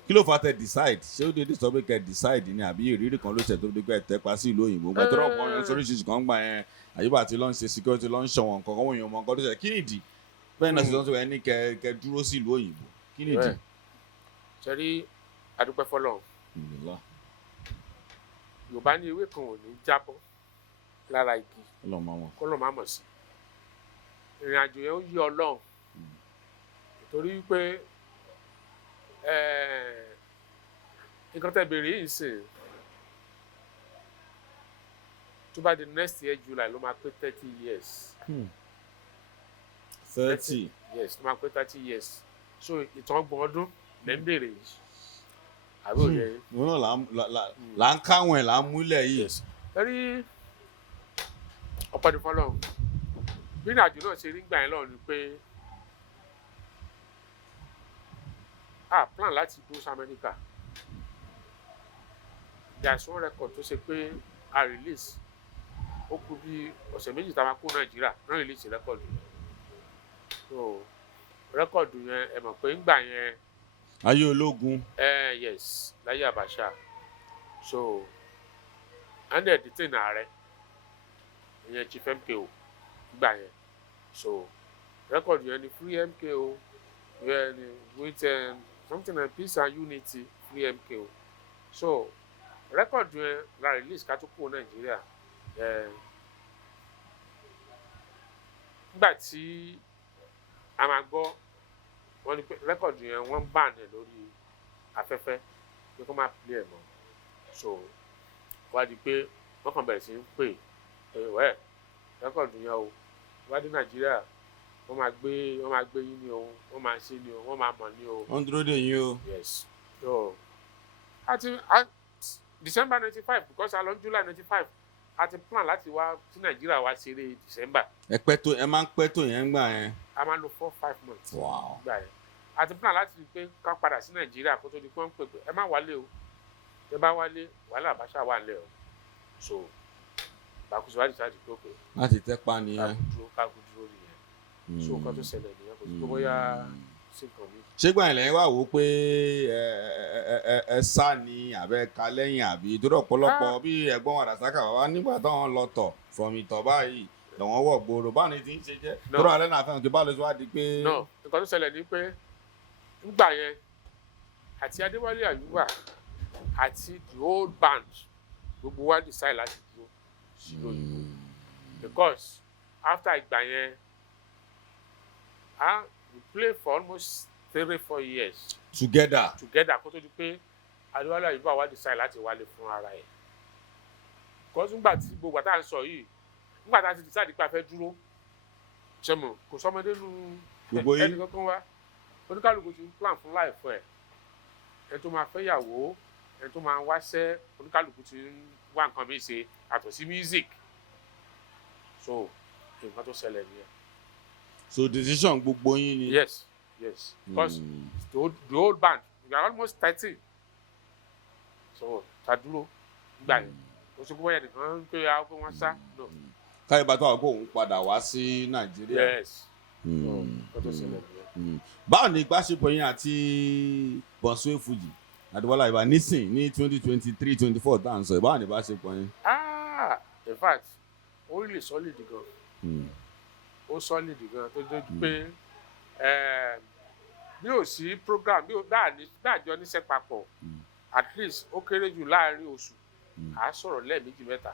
kí ló fà tẹ decide ṣé ó dédé sọ pé kẹ decide ni àbí ìrírí kan ló ṣe tó dé pé ẹ tẹpa sí ìlú òyìnbó mẹtọrọ kan yẹn sóríṣiríṣi kan gbà yẹn Ayuba ti lọ ń ṣe security lọ ń ṣọwọn nǹkan kan wọ̀nyí ọmọ nǹkan tó ṣe kí nìdí bẹ́ẹ̀ náà sì lọ́sọ̀ ẹ ní kẹ dúró sí ìlú òyìnbó kí nìdí. sẹ́rí adúpẹ́ fọlọ́run Yorùbá ní ewé kan ò ní jábọ́ lára igi kọ́lọ́ máa mọ̀ sí ìrìn àjò yẹn ó yí Ọlọ́run torí pé nǹkan tẹ́ bèrè yìí sìn tó bá di next year July ló máa pé 30 years. 30 yes ló máa pé 30 years so ìtàn ọgbọ̀n ọdún lẹ́ ń bèrè yìí àbí òye yìí. wọn náà là ń káwọn ẹ̀ là ń múlẹ̀ yìí. rí ọ̀pọ̀ ní fọlọ́run bí ìrìnàjò náà ṣe rí gbà yẹn lọ́rùn ni pé plan láti dó sí Amẹ́ríkà there is one record tó ṣe pé a release ó kú bí ọ̀sẹ̀ méjì tá a máa kó Nàìjíríà náà release record yẹn so record yẹn ẹ mọ̀ pé ń gbà yẹn. ayé ológun. Yes láyé Abacha so and then detain ààrẹ ìyẹn Chief MKO gbà yẹn so record yẹn ni free MKO yẹn ni with something like peace and unity free MKO so record yẹn la release ká tó kúrò Nàìjíríà nígbà tí a máa gbọ́ wọ́n ní pé record yẹn wọ́n ban ẹ̀ lórí afẹ́fẹ́ pé kó má play ẹ̀ mọ́ so wá di pé wọ́n kàn bẹ̀rẹ̀ sí ń pè ẹ̀wẹ́ rẹ́kọ̀dù yẹn o wá dé nàìjíríà wọ́n máa gbé yín ní o wọ́n máa ṣe ní o wọ́n máa mọ̀ ní o. wọ́n dúró dè yín o. yes so December 95 because a lọ July 95 a ti plan láti wá sí nàìjíríà wá ṣeré December. ẹ máa ń pẹ́ tó yẹn gbà yẹn. a máa ń lo 4-5 months. wow. gbà yẹn a ti plan láti rí pé ká padà sí nàìjíríà kó tó di pé wọ́n ń pè pé ẹ má wálé o ẹ bá wálé wàhálà àbáṣà wà nílẹ̀ o so bàkúsọ wá decide pé okay láti tẹ́pá nìyẹn. káàkó dúró nìyẹn so nǹkan tó ṣẹlẹ̀ nìyẹn kò sí pé bóyá sí nǹkan mi. ṣé gbà yẹn lẹ́yìn wá wò ó pé ẹ sá ni àbẹ́ ka lẹ́yìn àbí torí ọ̀pọ̀lọpọ̀ bí ẹ̀gbọ́n Àdàsákà wá nígbà táwọn lọ tọ̀ from ìtọ̀ báyìí lọ́wọ́n wọ̀ gbòòrò báwo ni ti ń ṣe jẹ́ torí alẹ́ náà fẹ́ràn kí báwo ló ti wá di pé. no nǹkan tó ṣẹlẹ̀ ni pé nígbà yẹn àti Adewale Ayuba àti the whole band gbogbo wa decide láti dúró sí lóyìnbó because after ìgbà yẹn we play for almost 3-4 years. together kó tó di pé Adewale Ayuba wa decide láti wálé fún ara ẹ̀ because nígbà tí gbogbo àtà ń sọ yìí nígbà tá a ti decide pé a fẹ́ dúró ṣẹ́mu kò sọmọdé nu ẹni kankan wá oníkálukú ti plan fún life ẹ̀ ẹni tó máa fẹ́ yàwó ẹni tó máa wáṣẹ́ oníkálukú ti wá nǹkan mi ṣe àtọ̀ sí music so nǹkan tó ṣẹlẹ̀ nìyẹn. so decision gbogbo yín ni. yes because the whole band we are almost 13 so ta dúró gbà yẹn o ṣe kó wáyà nìkan ń pè á pé wọ́n sá no. káyọ̀ bá tó àwọn pé òun padà wá sí nàìjíríà. yes nǹkan tó ṣẹlẹ̀ nìyẹn. báwo ni ìbáṣepọ̀ yín àti bọ̀nsúwé fuji Adewale Ayuba nísìn ní 2023-24 tá à ń sọ báwo ni ìbáṣepọ̀ yín. in fact ó really solid gan ó solid gan tó dé pé bí ò sí program bí ò dáàjọ níṣẹ́ papọ̀ at least ó kéré jù láàrin oṣù à á sọ̀rọ̀ lẹ́ẹ̀mejì mẹ́ta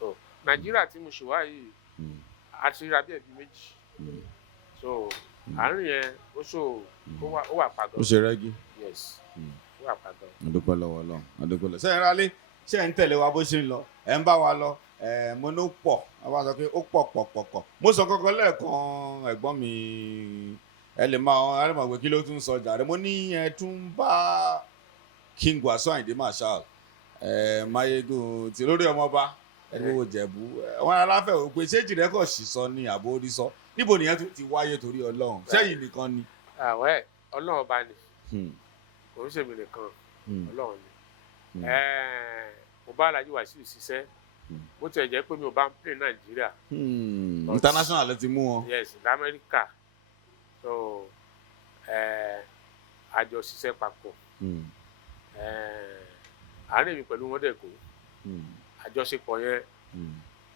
so nàìjíríà tí mo ṣe wá yìí a ti ra bí ẹbí méjì so àárín yẹn ó wà pàgọ́. ó ṣe rẹ́gí. yes ó wà pàgọ́. adúpẹ́ lọ́wọ́ Ọlọ́run adúpẹ́ lọ́wọ́ sẹ́yìn rálé ṣé ń tẹ̀lé wa bó ṣe ń lọ ẹ̀ ń bá wa lọ mo ní ó pọ̀ àwọn sọ pé ó pọ̀ mo sọ kankan lẹ́ẹ̀kan ẹ̀gbọ́n mi ẹ lè máa pé kí ló tún sọ jàre mo ní ẹ tún bá King Wasiu Ayinde Marshal mayegun ti lórí ọmọọba ẹni wo Jẹ̀bú wọn aláfẹ́ ò pé ṣé jìrẹ́kọ̀ sì sọ ní àbó orí sọ níbo nìyẹn tún ti wáyé torí Ọlọ́run sẹ́yìn nìkan ni. àwẹ̀ Ọlọ́run bá ní kò ń ṣèmi nìkan Ọlọ́run ni mo bá Alhaji Wasiu ṣiṣẹ́ bó tiẹ̀ jẹ́ pé mi ò bá ń play Nàìjíríà. international ló ti mú wọn. yes ní Amẹ́ríkà so àjọ ṣiṣẹ́ papọ̀ àárín mi pẹ̀lú wọn dẹ̀ kó àjọṣepọ̀ yẹn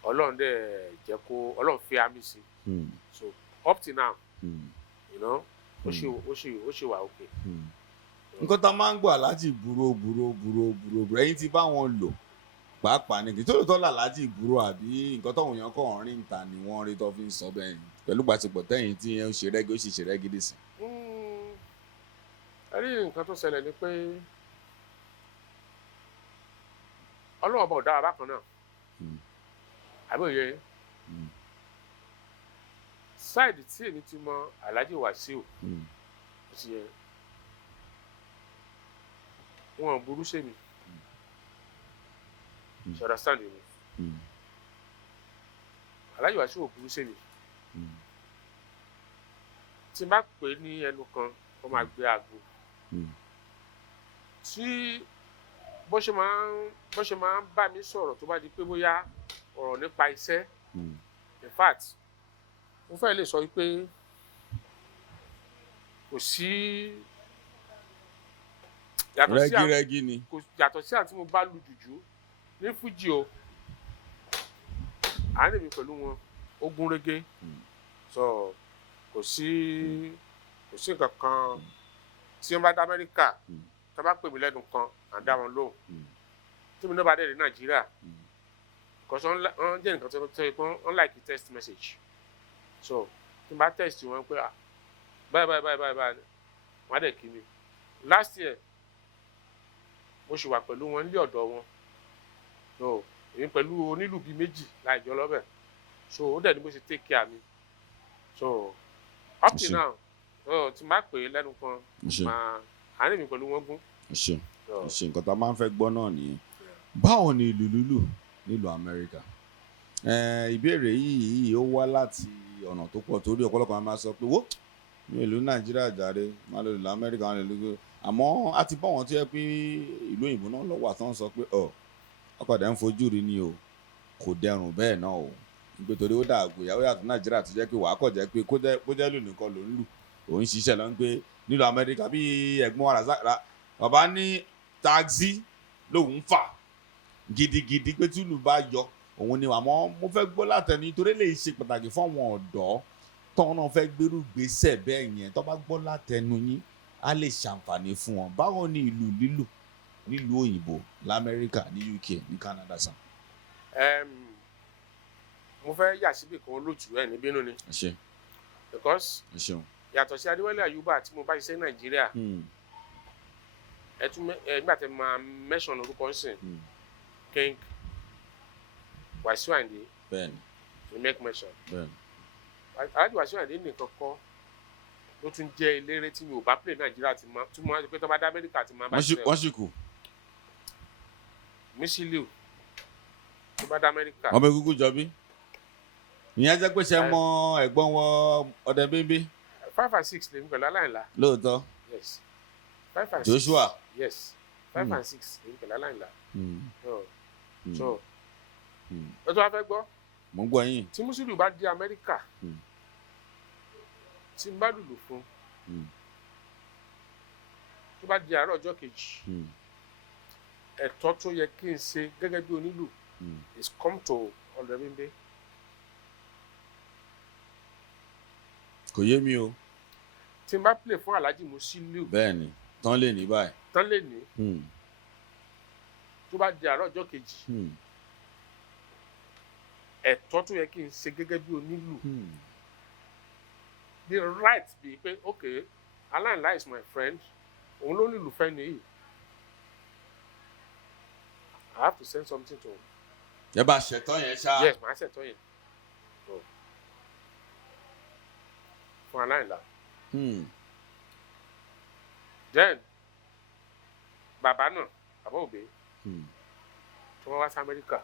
Ọlọ́run dẹ̀ jẹ́ kó Ọlọ́run fi àmì sí so up till now you know ó ṣì wà okay. nǹkan tá a máa ń gbọ́ aláàjì búrò ẹ̀yin ti bá wọn lò pàápàá ní kí tó lóòótọ́ làlájì ìbúrò àbí nǹkan táwọn èèyàn kàn rìn ta ni wọ́n rí tó fi ń sọ bẹ́ẹ̀ pẹ̀lú gbàsípọ̀ tẹ̀yìn tí ẹ ń ṣe rẹ́gí ó sì ṣe rẹ́gí dì sí. ẹ rí nǹkan tó ṣẹlẹ̀ ni pé Ọlọ́run bọ̀ dára bákan náà àbí òye sáìdì tí èmi ti mọ Alhaji Wasiu ti yẹ wọn burú sẹ́mi. You understand me? Alhaji Wasiu ò burú sẹ́mi. Tí n bá pè é ní ẹnu kan, ó máa gbé aago. Tí bó ṣe máa ń bá mi sọ̀rọ̀ tó bá di pé bóyá ọ̀rọ̀ nípa iṣẹ́. In fact, mo fẹ́ lè sọ pé kò sí rẹ́gírẹ́gí ni. Yàtọ̀ sí àti mo bá lu jùjú ní fuji o àárín mi pẹ̀lú wọn ó gún régé so kò sí nǹkan kan tí wọ́n bá dá Amẹ́ríkà tí wọ́n bá pè mí lẹ́nu kan à ń dá wọn lóhùn tí mi náà bá dé ní Nàìjíríà because wọ́n jẹ́ nǹkan tó tẹ́ pé wọ́n like text message so tí n bá text wọn pé báyìí wọ́n á dẹ̀ kí mi last year mo ṣì wà pẹ̀lú wọn nílé ọ̀dọ̀ wọn so èmi pẹ̀lú onílù bíi méjì láìjọ lọ́bẹ̀ so ó dẹ̀ ni mo ṣe take care mi so up till now tí n bá pè é lẹ́nu kan máa àárín mi pẹ̀lú wọn gún. ṣe nǹkan tá a máa ń fẹ́ gbọ́ náà nìyẹn. Báwo ni ìlù lílù nílùú Amẹ́ríkà? Ìbéèrè yìí ó wá láti ọ̀nà tó pọ̀ torí ọ̀pọ̀lọpọ̀ máa sọ pé wó ní ìlú Nàìjíríà jàre máa lọ ìlú Amẹ́ríkà wọn lè lóko àmọ́ a ti bá wọn tó yẹ pé ìlú òyìnbó náà lọ́wọ́ àtọ́ sọ pé ọkọ̀dà ń fojú rí ni o kò dẹrùn bẹ́ẹ̀ náà o nítorí ó dà àgbéyàwó yàtọ̀ Nàìjíríà tó jẹ́ pé wàá kọ̀ jẹ́ pé kó jẹ́ lù nìkan ló ń lù òun ṣiṣẹ́ lọ ń pé nílùú Amẹ́ríkà bí ẹ̀gbọ́n wa bàbá ní táxi lòun fà gidigidi pé tí ìlú bá yọ òun ni àmọ́ mo fẹ́ gbọ́ látẹnu nítorí lè ṣe pàtàkì fún àwọn ọ̀dọ́ tọ́wọ́n náà fẹ́ gbérú gbèsè bẹ́ẹ̀ yẹn tó bá gbọ́ látẹnu yín á lè ṣàǹfààní fún wọn. Báwo ni ìlú lílù nílùú òyìnbó l'Amẹ́ríkà ní UK ní Canada sàn? mo fẹ́ yà síbì kan lójú ẹ̀ níbínú ni because yàtọ̀ sí Adewale Ayuba tí mo bá ṣiṣẹ́ Nàìjíríà nígbà tí máa mention orúkọ ńsìn King Wasiu Ayinde to make mention aláàjì Wasiu Ayinde nìkan kọ́ ló tún jẹ́ eléré tí mi ò bá play Nàìjíríà tí mo máa ń pẹ́ tó bá dá Amẹ́ríkà tí máa bá ṣe wọ́n sì kù mísílíù tó bá dá Amẹ́ríkà. ọmọ egungun jọ bí ìyẹn jẹ́ pé ṣe mọ ẹ̀gbọ́n wọn ọdẹ bíbí. 5 and 6 lèmi pẹ̀lú Aláìnlá. lóòótọ́. yes 5 and 6 Joshua. yes 5 and 6 lèmi pẹ̀lú Aláìnlá. so ó tó wá fẹ́ gbọ́. mo ń gbọ́ yín. tí Musiliu bá dé Amẹ́ríkà tí n bá lùlù fún tó bá di àárọ̀ ọjọ́ kejì ẹ̀tọ́ tó yẹ kí n ṣe gẹ́gẹ́ bí onílù is come to ọ̀dọ̀bíńbé. kò yé mi o. tí n bá play fún Alhaji Musiliu. bẹ́ẹ̀ni tán lè ní báyìí. tán lè ní. tó bá di àárọ̀ ọjọ́ kejì ẹ̀tọ́ tó yẹ kí n ṣe gẹ́gẹ́ bí onílù. the right bíi pé okay Aláìnlá is my friend òun ló nílùú fẹ́ nìyí. I have to send something to him. ẹ bá ṣẹ̀tọ́ yẹn ṣá. yes màá ṣẹ̀tọ́ yẹn. fún Aláìnlá. then bàbá náà bàbá òbí tí wọ́n wá sí Amẹ́ríkà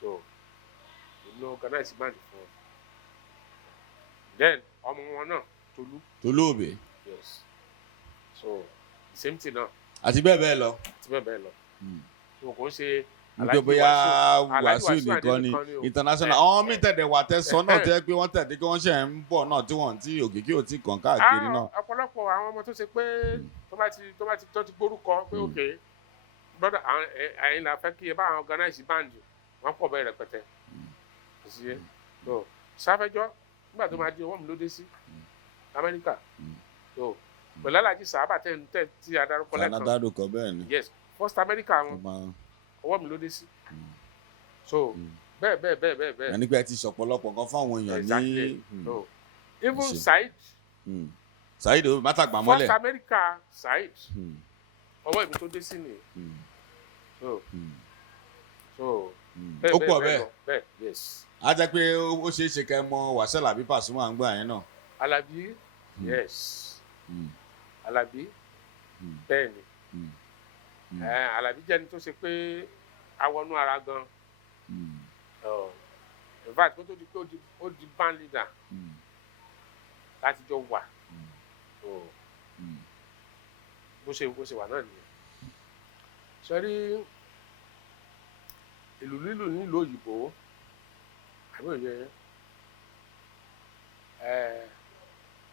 so ìlú organize band fún wọn. then ọmọ wọn náà Tolú òbí. yes so the same thing náà. àti bẹ́ẹ̀ bẹ́ẹ̀ lọ. so kò ń ṣe nígbà bóyá Wàsíù nìkan ni international àwọn míì tẹ̀dẹ̀ wà tẹ̀sán náà tẹ́ pé wọ́n tẹ̀dẹ̀ kí wọ́n ṣe ń bọ̀ náà tí wọ́n ti òkìkí ò tí kàn káàkiri náà. ọ̀pọ̀lọpọ̀ àwọn ọmọ tó ṣe pé tó ti gbórúkọ pé òkè brother àyìn là fẹ́ kí ẹ bá àwọn organize band wọ́n pọ̀ bẹ́ẹ̀ rẹpẹtẹ. sáfẹ́jọ́ nígbà tó máa di ọwọ́ mi ló dé sí Amẹ́ríkà pẹ̀lú Alhaji Sàábà tẹ̀ tí adarúkọ lẹ́kan. adarúkọ bẹ́ẹ̀ ni. yes first America wọn ọwọ́ mi ló dé sí. so bẹ́ẹ̀. ẹni pé ẹ ti sọ̀pọ̀lọpọ̀ nǹkan fáwọn èèyàn ní. even Saheed o mátàgbà mọ́lẹ̀. first America Saheed ọwọ́ ìbí tó dé sí ni. so ó pọ̀ bẹ́ẹ̀. yes. a jẹ́ pé ó ṣeé ṣe kẹ́ mọ Wasiu àbí Pasuma ń gbà yẹn náà. Alabi yes. Alabi bẹ́ẹ̀ ni. Alabi jẹ́ ẹni tó ṣe pé awọnú ara gan. In fact kó tó di pé ó di band leader láti jọ wà bó ṣe wà náà nìyẹn. sọ́rí ìlú lílù nílùú òyìnbó àbí òye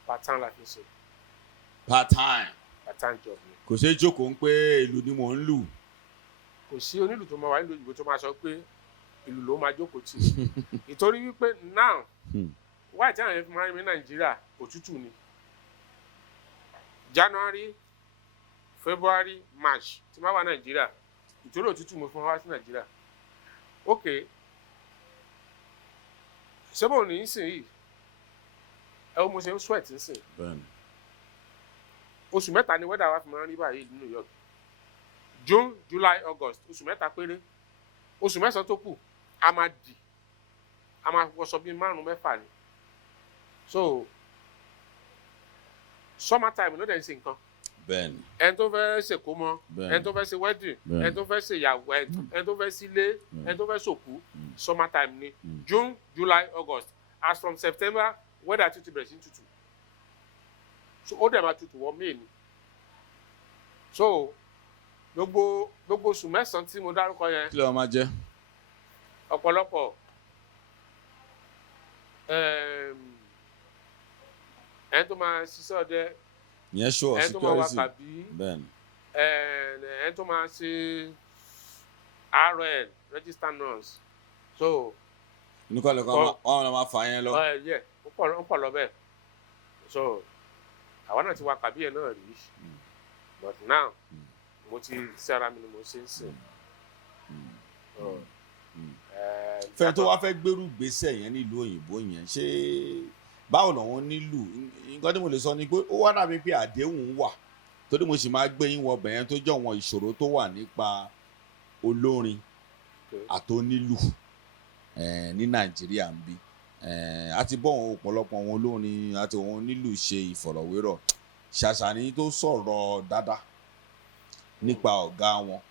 part-time la fi ṣe. part-time job ni. kò ṣeé jókòó ń pé ìlú ni mò ń lù. kò sí onílù tó máa wà nílùú òyìnbó tó máa sọ pé ìlú ló máa jókòó tì. ìtorí wípé now wáyé tí àwọn yẹn fi máa ń rí ní Nàìjíríà òtútù ni. January February March tí máa wà Nàìjíríà ìtorí òtútù mo fún wa sí Nàìjíríà. ok sẹ́bọ̀ ní í sìn yìí ẹ wo mo ṣe ń sweat ń sìn. oṣù mẹ́ta ni weather wa fi máa ń rí báyìí ní New York. June, July, August, oṣù mẹ́ta péré. Oṣù mẹ́sàn-án tó kù a máa wọṣọ bíi 5-6 ni. So summer time ló dẹ̀ ń ṣe nǹkan. Bẹ́ẹ̀ni. Ẹni tó fẹ́ ṣèkómọ, ẹni tó fẹ́ ṣe wedding, ẹni tó fẹ́ ṣe ìyàwó, ẹni tó fẹ́ sílé, ẹni tó fẹ́ ṣòkú, summer time ni. June, July, August. As from September, weather ti bẹ̀rẹ̀ sí tutù. So ó dẹ̀ máa tutù wọ May ni. So gbogbo oṣù mẹ́sàn-án tí mo dárúkọ yẹn. Kí ló máa jẹ́? Ọ̀pọ̀lọpọ̀ ẹni tó máa ṣiṣẹ́ ọdẹ, ìyẹn ṣó ẹni tó máa wà kàbí, bẹ́ẹ̀ni, ẹni tó máa ṣe RN, register nurse. So oníkọ́lẹ̀ kan wọ́n máa fà yẹn lọ. ó pọ̀ lọ bẹ́ẹ̀. So àwa náà ti wà kàbí yẹn náà rí, but now mo ti ṣe ara mi ni mo ṣe ń sìn. Fẹ́ tó wá fẹ́ gbérù gbèsè yẹn nílùú òyìnbó yẹn, ṣé báwo làwọn nílùú? Nǹkan tí mo lè sọ ni pé ó wá dàbí pé àdéhùn wà, torí mo sì máa gbé yín wọ bẹ̀yẹn tó jẹ́ àwọn ìṣòro tó wà nípa olórin àtónílù ní Nàìjíríà ń bí. Àti bọ́ àwọn ọ̀pọ̀lọpọ̀ àwọn olórin àti àwọn onílù ṣe ìfọ̀rọ̀wérọ̀, ṣàṣàní tó sọ̀rọ̀ dáadáa nípa ọ̀gá wọn.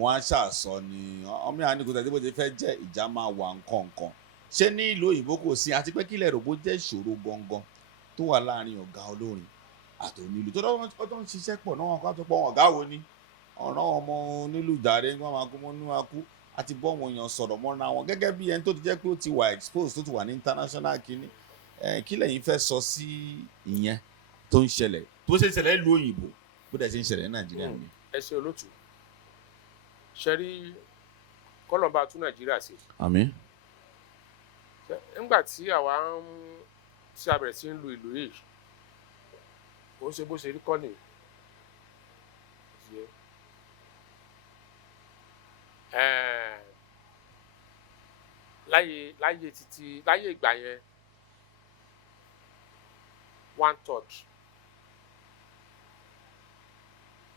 Wọ́n á ṣàṣọ ni ọmọ ìyá ní kò tẹ́tí bó ti fẹ́ jẹ́ ìjà máa wà nǹkan. Ṣé ní ìlú òyìnbó kò sí, àti pé kílẹ̀ rò bó jẹ́ ìṣòro gangan tó wà láàrin ọ̀gá olórin àti onílù tó ń ṣiṣẹ́ pọ̀ náà? Wọn kọ́ tó pọ̀ ọ̀gá wo ni ọ̀ràn ọmọ onílù jàre wọn máa kú mọ́ ní wọn kú, àti bọ́ wọn èèyàn sọ̀rọ̀ mọ́ra wọn gẹ́gẹ́ bí ẹni tó ti jẹ́ pé ó ti wà exposed, tó ti wà ní international kínní. Kí lẹ̀yin fẹ́ sọ sí ìyẹn tó ń ṣẹlẹ̀, tó ṣe ń ṣẹlẹ̀ ìlú òyìnbó bó dẹ̀ ṣe ń ṣẹlẹ̀ ní Nàìjíríà mi? Ẹ ṣe olótù, ṣe rí kọ́lọ́mbà tún Nàìjíríà ṣe. Àmín. Nígbà tí àwa tí a bẹ̀rẹ̀ sí ń lu ìlú yìí, ó ṣe bó ṣe rí kọ́ni. Láyé ìgbà yẹn 1/3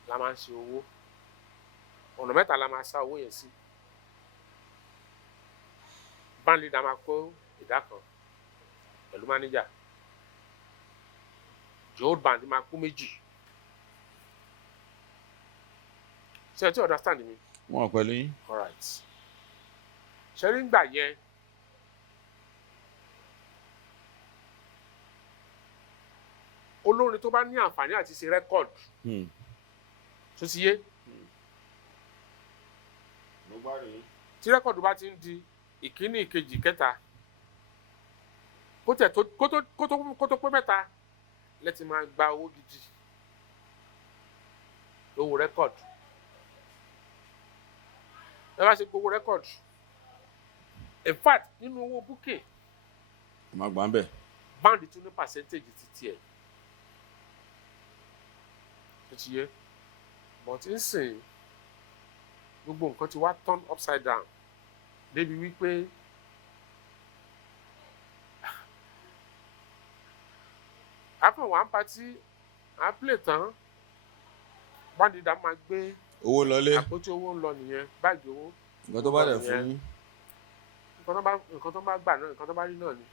la máa ń ṣe owó, ọ̀nà mẹ́ta la máa sá owó yẹn sí. Band leader máa kó ìdá kan pẹ̀lú manager, the old band máa kó 2. Ṣé ẹ ti understand mi? Wọ́n pẹ̀lú yín. All right. Ṣé rí ngbà yẹn olórin tó bá ní àǹfààní àti ṣe rẹ́kọ̀d tó ti yé, tí rẹ́kọ̀dù bá ti ń di ìkíní, ìkejì, ìkẹta, kó tó pé 3 lẹ́tì máa gba owó gidi lówó rẹ́kọ̀dù. Ẹ bá ṣe gbowó rẹ́kọ̀dù, in fact nínú owó búkè má gbà ń bẹ̀, báńdì tún ní percentage ti tiẹ̀ tó ti yé. But ń sìn gbogbo nǹkan ti wá turn upside down débi wípé after one party à play tán, bandida máa gbé owó lọlé, àpótí owó ń lọ nìyẹn, báàgì owó. Nǹkan tó bá dẹ̀ fún yín, nǹkan tó bá gbà náà, nǹkan tó bá rí náà ni.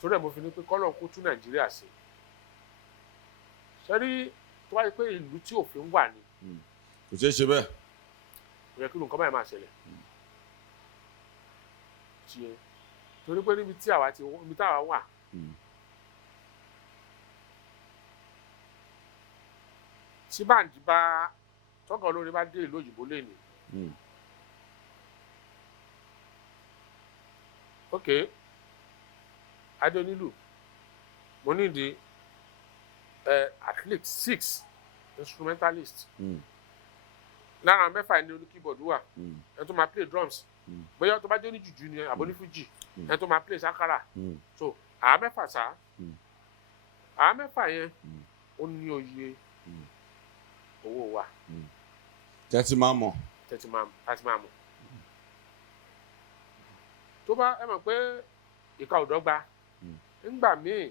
Torí ẹ̀ mo fi ní pé kọ́lọ̀ kó tún Nàìjíríà ṣe. Ṣé rí tó bá yẹ pé ìlú tí òfin wà ní, kò ṣeé ṣe bẹ́ẹ̀. kò yẹ kí nǹkan báyìí máa ṣẹlẹ̀. Torí pé níbi tí àwa wà, tí báńdì bá tọ́gà olórin bá dé ìlú òyìnbó lẹ́nu, ok, Ade Onilu, mo ní di at least 6 instrumentalists. Lára 6 ní oní keyboard wà, ẹni tó máa play drums, bóyá tó bá jẹ́ ní jùjú ni àbó ní fuji, ẹni tó máa play sakara. So àwọn 6 sá, àwọn 6 yẹn ó ní oye owó wa. Tẹ́tí máa mọ̀. Tó bá ẹ mọ̀ pé ìka ò dọ́gba, nígbà míì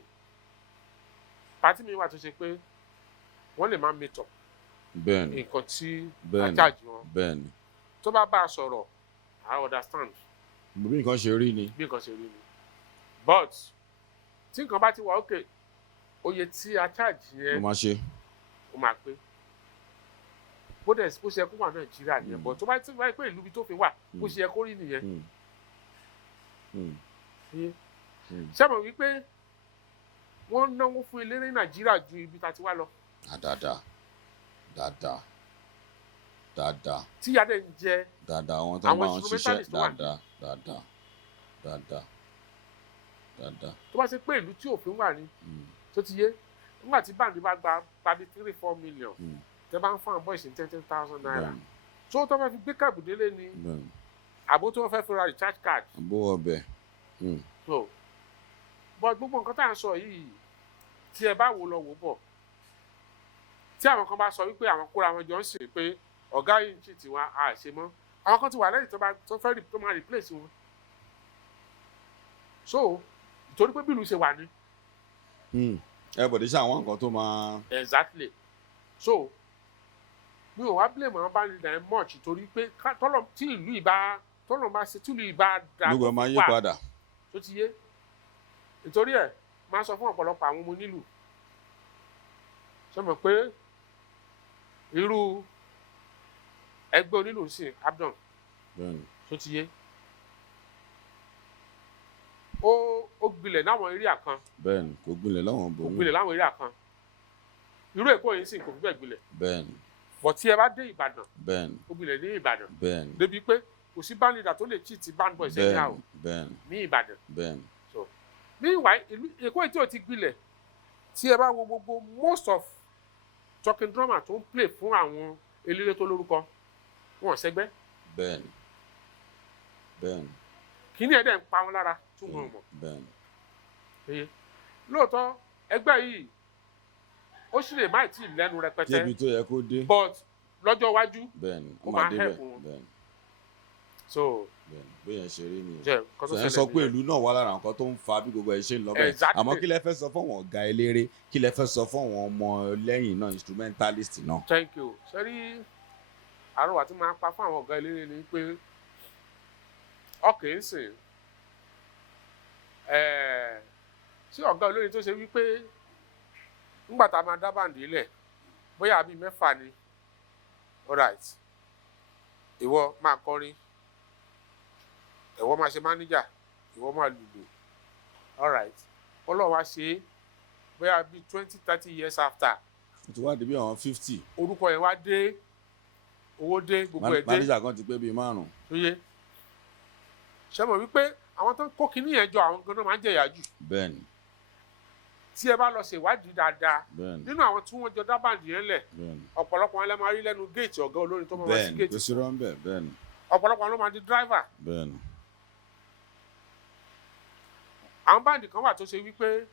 pàtí mi wà tó ṣe pé wọ́n lè máa meet up bẹ́ẹ̀ni nǹkan tí bẹ́ẹ̀ni àjáàjì wọn bẹ́ẹ̀ni tó bá a sọ̀rọ̀ I understand bí nǹkan ṣe rí ni. bí nǹkan ṣe rí ni but tí nǹkan bá ti wà ókè oye tí àjáàjì ó yẹn máa ṣe. ó máa pé bó ṣe kó wà Nàìjíríà nìyẹn but tó bá ti wáyé pé ìlú bí tó fi wà bó ṣe yẹ kó rí nìyẹn ṣé mọ̀ wípé wọ́n náwó fún eléré Nàìjíríà ju ibi tá a ti wá lọ. dáadáa. tí adé ń jẹ dáadáa àwọn tó ń bá wọn ṣiṣẹ́ dáadáa. tó bá ṣe pé ìlú tí òfin wà ní tó ti yé nígbà tí báńdì bá gba tàbí 3-4 million tẹ bá ń fún àwọn boys ní 10,000 naira tó tó fẹ́ fi gbé káàbù délé ni àbó tó fẹ́ fi ra recharge card. àbó ọbẹ̀. so but gbogbo nǹkan tá à ń sọ yìí tí ẹ bá wò lọ wò bọ̀ tí àwọn kan bá sọ wípé àwọn kóra wọn jọ ń sè pé ọ̀gá yìí ń ṣì tiwa à ṣe mọ́ àwọn kan ti wà lẹ́yìn tó fẹ́ tó máa replace wọn so ìtorí pé bílù ṣe wà ní. ẹ bọ̀dé sí àwọn nǹkan tó máa. exactly so mi ò wá blame àwọn bá nílẹ̀ much torí pé tọ́lọ̀ tí ìlú ìbá tọ́lọ̀ bá ṣe tí ìlú ìbá dà gbogbo ẹ máa yí padà. tó ti yé nítorí ẹ máa sọ fún ọ̀pọ̀lọpọ̀ àwọn ọmọ onílù ṣe mọ̀ pé irú ẹgbẹ́ onílù sí abdon tó ti yé ó gbilẹ̀ láwọn area kan. bẹ́ẹ̀ni kò gbilẹ̀ láwọn bòmí. kò gbilẹ̀ láwọn area kan irú Èkó yìí sì kò fi bẹ́ẹ̀ gbilẹ̀. bẹ́ẹ̀ni. bọ̀ tí ẹ bá dé Ìbàdàn. bẹ́ẹ̀ni. ó gbilẹ̀ ní Ìbàdàn. bẹ́ẹ̀ni. débi pé kò sí band leader tó lè cheat band boy sẹ́yìn àwọ̀. bẹ́ẹ̀ni. ní Ìbàdàn. bẹ́ẹ̀ni. so ní ìwà ìlú Èkó yìí tí ò ti gbilẹ̀ tí ẹ bá wo gbogbo most of talking drama tó ń play fún àwọn eléré tó lórúkọ wọn ṣẹgbẹ́. bẹ́ẹ̀ni. bẹ́ẹ̀ni. kíní ẹ̀ dẹ̀ ń pa wọn lára tún wọn mọ̀. bẹ́ẹ̀ni. lóòótọ́ ẹgbẹ́ yìí ó sì lè má tí ì lẹ́nu rẹpẹtẹ. débi tó yẹ kó dé. but lọ́jọ́ iwájú. bẹ́ẹ̀ni ó máa help wọn. bẹ́ẹ̀ni. so bẹ́ẹ̀ni bóyá ṣe rí ni. ẹ sọ pé ìlú náà wà lára nǹkan tó ń fa bí gbogbo ẹ ṣe ń lọ bẹ́ẹ̀. àmọ́ kí lẹ fẹ́ sọ fún àwọn ọ̀gá eléré kí lẹ fẹ́ sọ fún àwọn ọmọ lẹ́yìn náà instrumentalist náà. thank you sẹ́rí àrùwà tí máa pa fún àwọn ọ̀gá eléré ni pé ọkè ń sìn sí ọ̀gá olórin tó ṣe wípé ńgbà tá a máa dá bàǹdì lẹ̀ bóyá bíi 6 ni alright ìwọ máa kọrin ìwọ máa ṣe máníjà ìwọ máa lùlù alright Ọlọ́run wá ṣe bóyá bíi 20-30 years after. ó ti wá di bí àwọn 50. orúkọ yẹn wá dé owó dé gbogbo ẹ̀ dé máníjà kan ti pé bíi 5. tó yé ṣe mọ̀ wípé àwọn tó ń kó kinní yẹn jọ àwọn gan-an máa ń jẹ̀yà jù. bẹ́ẹ̀ni. tí ẹ bá lọ ṣèwádìí dáadáa nínú àwọn tí wọ́n jọ dá bàǹdì yẹn lẹ̀ ọ̀pọ̀lọpọ̀ wọn lè máa rí lẹ́nu géètì ọ̀gá olórin tó máa wá sí géètì. bẹ́ẹ̀ni kò sí rọ́ńbẹ́ bẹ́ẹ̀ni. ọ̀pọ̀lọpọ̀ wọn ló máa di dráìvà. bẹ́ẹ̀ni. àwọn bàǹdì kan wà tó ṣe wípé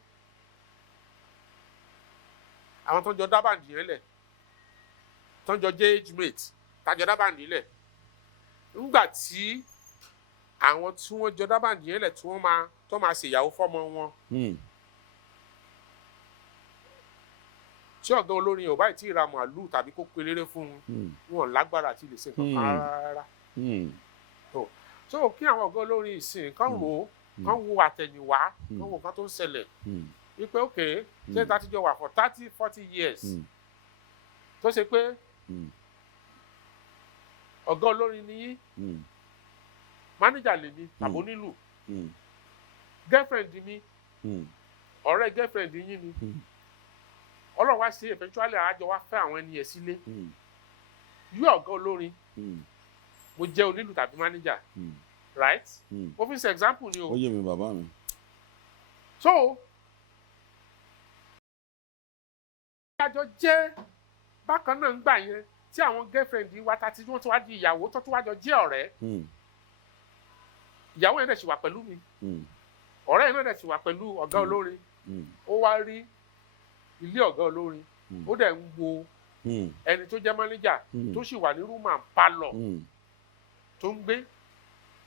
àwọn tó ń jọ dá bàǹdì yẹn lẹ̀ tó ń jọ jẹ́ age mate tájọ dá bàǹdì lẹ̀ ńgbà tí àwọn tí wọ́n jọ dá bàǹdì yẹn lẹ̀ tí wọ́n máa ṣèyàwó fọ́mọ wọn. tí ọ̀gá olórin yẹn ò báyìí tí ì ra màálù tàbí kó pelére fún wọn lágbára àti lè ṣe nǹkan kan rárá. so kí àwọn ọ̀gá olórin ìsìn kan rò ó kan wo àtẹ̀yìnwá kan wo nǹkan tó ń ṣẹlẹ̀ wípé ok ṣé ta ti jọ wà for 30-40 years tó ṣe pé ọ̀gá olórin ni yín mánéjà lèmi tàbí onílù girlfriend mi ọ̀rẹ́ girlfriend yín ni Ọlọ́run wá sí eventually àjọ wá fẹ́ àwọn ẹni yẹn sílé yóò ọ̀gá olórin mo jẹ́ onílù tàbí mánéjà right mo fi ṣe example ni o. ó yé mi bàbá mi. so àjọ jẹ́ bákan náà ń gbà yẹn tí àwọn girlfriend wa ta tí wọ́n ti wá di ìyàwó tó tún wá jọ jẹ́ ọ̀rẹ́ ìyàwó yẹn dẹ̀ sì wà pẹ̀lú mi ọ̀rẹ́ yẹn náà dẹ̀ sì wà pẹ̀lú ọ̀gá olórin ó wá rí ilé ọ̀gá olórin ó dẹ̀ ń wo ẹni tó jẹ́ mánéjà tó sì wà ní rúmà ń palọ̀ tó ń gbé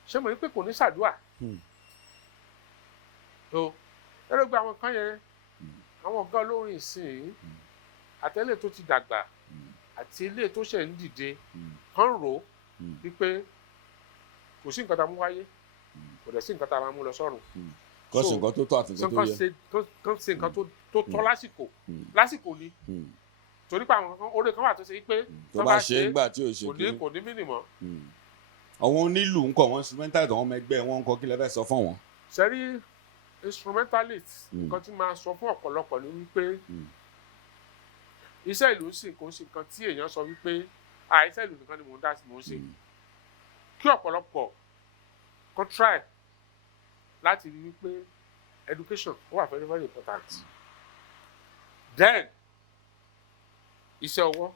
ṣé mo ní pé kò ní ṣàdúà tó ẹ̀rọ gba àwọn kan yẹn àwọn ọ̀gá olórin ìsìn àtẹ́lẹ̀ tó ti dàgbà àti ilé tó ṣẹ̀ ń dìde kán rò ó wípé kò sí nǹkan tá a mú wáyé kò dẹ̀ sí nǹkan tá a máa mú lọ sọ́run. kọ́ sí nǹkan tó tọ́ àti nǹkan tó yẹ. kán ṣe nǹkan tó tọ́ lásìkò ni torí pé àwọn oore kan wà tó ṣe pé tó bá ṣe é gbà tí ò ṣe kí kò ní mínì mọ́. àwọn onílù ńkọ́ wọn instrumental àwọn ọmọ ẹgbẹ́ wọn ńkọ́ kí lẹ fẹ́ sọ fún wọn. sẹ́rí instrumentalist nǹkan tí máa sọ fún ọ̀pọ̀lọpọ̀ ni wípé iṣẹ́ ìlú sì kò sí nǹkan tí èèyàn sọ wípé iṣẹ́ ìlú nìkan ni mò ń dá sí mò ń ṣe kí ọ̀pọ̀lọpọ̀ kan try láti rí wípé education wà very very important then iṣẹ́ ọwọ́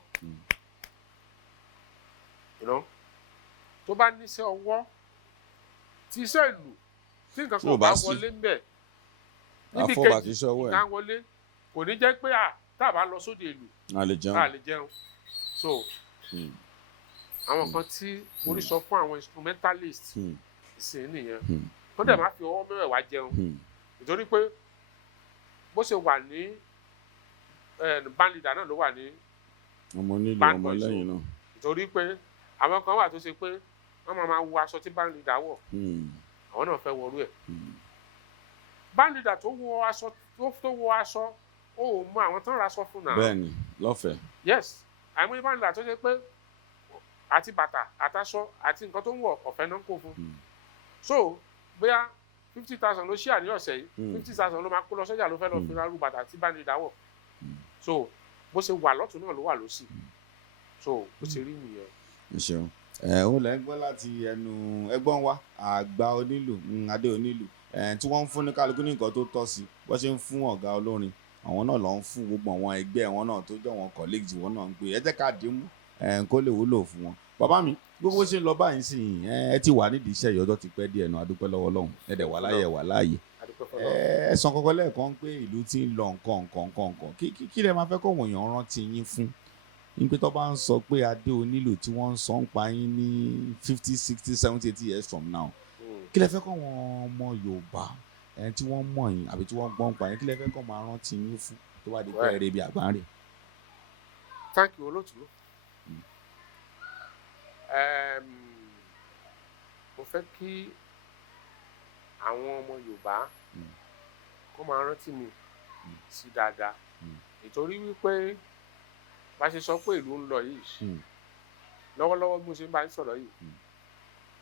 tó bá níṣẹ́ ọwọ́ tí iṣẹ́ ìlú tí nǹkan kan bá wọlé ń bẹ̀ níbi kejì nǹkan wọlé kò ní jẹ́ pé tá a bá lọ sóde ìlú a lè jẹun so àwọn kan tí mo rí sọ fún àwọn instrumentalist ìsìn nìyẹn tó dẹ̀ máa fi ọwọ́ mẹ́wẹ̀ẹ̀wá jẹun nítorí pé bó ṣe wà ní band leader náà ló wà ní ọmọ nílò ọmọ lẹ́yìn náà nítorí pé àwọn kan wà tó ṣe pé wọ́n máa wọ aṣọ tí band leader wọ̀ àwọn náà fẹ́ wọrú ẹ̀ band leader tó wọ aṣọ ó mọ àwọn tó ń ra aṣọ fún náà. bẹ́ẹ̀ni lọ́fẹ̀ẹ́. yes àìmọye band leader tó ṣe pé àti bàtà àtàṣọ àti nǹkan tó ń wọ̀ ọ̀fẹ́ náà ń kó fún so bóyá 50,000 ló ṣí àní ọ̀sẹ̀ yìí 50,000 ló máa kó lọ sọ́jà ló fẹ́ lọ fi rárú bàtà tí band leader wọ̀ so bó ṣe wà lọ́tún náà ló wà lósì so bó ṣe rí nìyẹn. ẹ ṣeun òun lẹ ń gbọ́ láti ẹnu ẹ̀gbọ́n wa àgbà onílù Ade Onilu tí wọ́n ń fún ní kálukú ní nǹkan tó tọ́ sí bó ṣe ń fún ọ̀gá olórin àwọn náà lọ ń fún gbogbo àwọn ẹgbẹ́ wọn náà tó jẹ́ wọn colleagues wọn náà ń gbé ẹ jẹ́ ká dín mú kó lè wúlò fún wọn. bàbá mi gbogbo ṣe ń lọ báyìí sí ẹ ti wà nídìí iṣẹ́ ìyọ́jọ́ ti pẹ́ díẹ̀ náà adúpẹ́ lọ́wọ́ Ọlọ́run ẹ dẹ̀ wà láyé wà láàyè ẹ sàn kọ́kọ́ lẹ́ẹ̀kan pé ìlú ti ń lọ nǹkan kí lẹ máa fẹ́ kọ́ wọ̀nyàn rántí yín fún nígbà tó bá ń sọ pé Ade Onilu tí wọ́n ń sọ ń pa yín ní 50, 60, 70, 80 years from now kí lẹ fẹ́ kọ́ wọn ọmọ Yorùbá tí wọ́n mọ̀ yín àbí tí wọ́n gbọ́n pa yín kí lẹ fẹ́ kọ́ máa rántí yín fún tó wá di pé ẹ̀rẹ́ ibi àgbáńrè. thank you olóòtú mo fẹ́ kí àwọn ọmọ Yorùbá kó máa rántí mi sí dáadáa nítorí wípé bá ṣe sọ pé ìlú ń lọ yìí lọ́wọ́lọ́wọ́ bí mo ṣe ń bá ń sọ̀rọ̀ yìí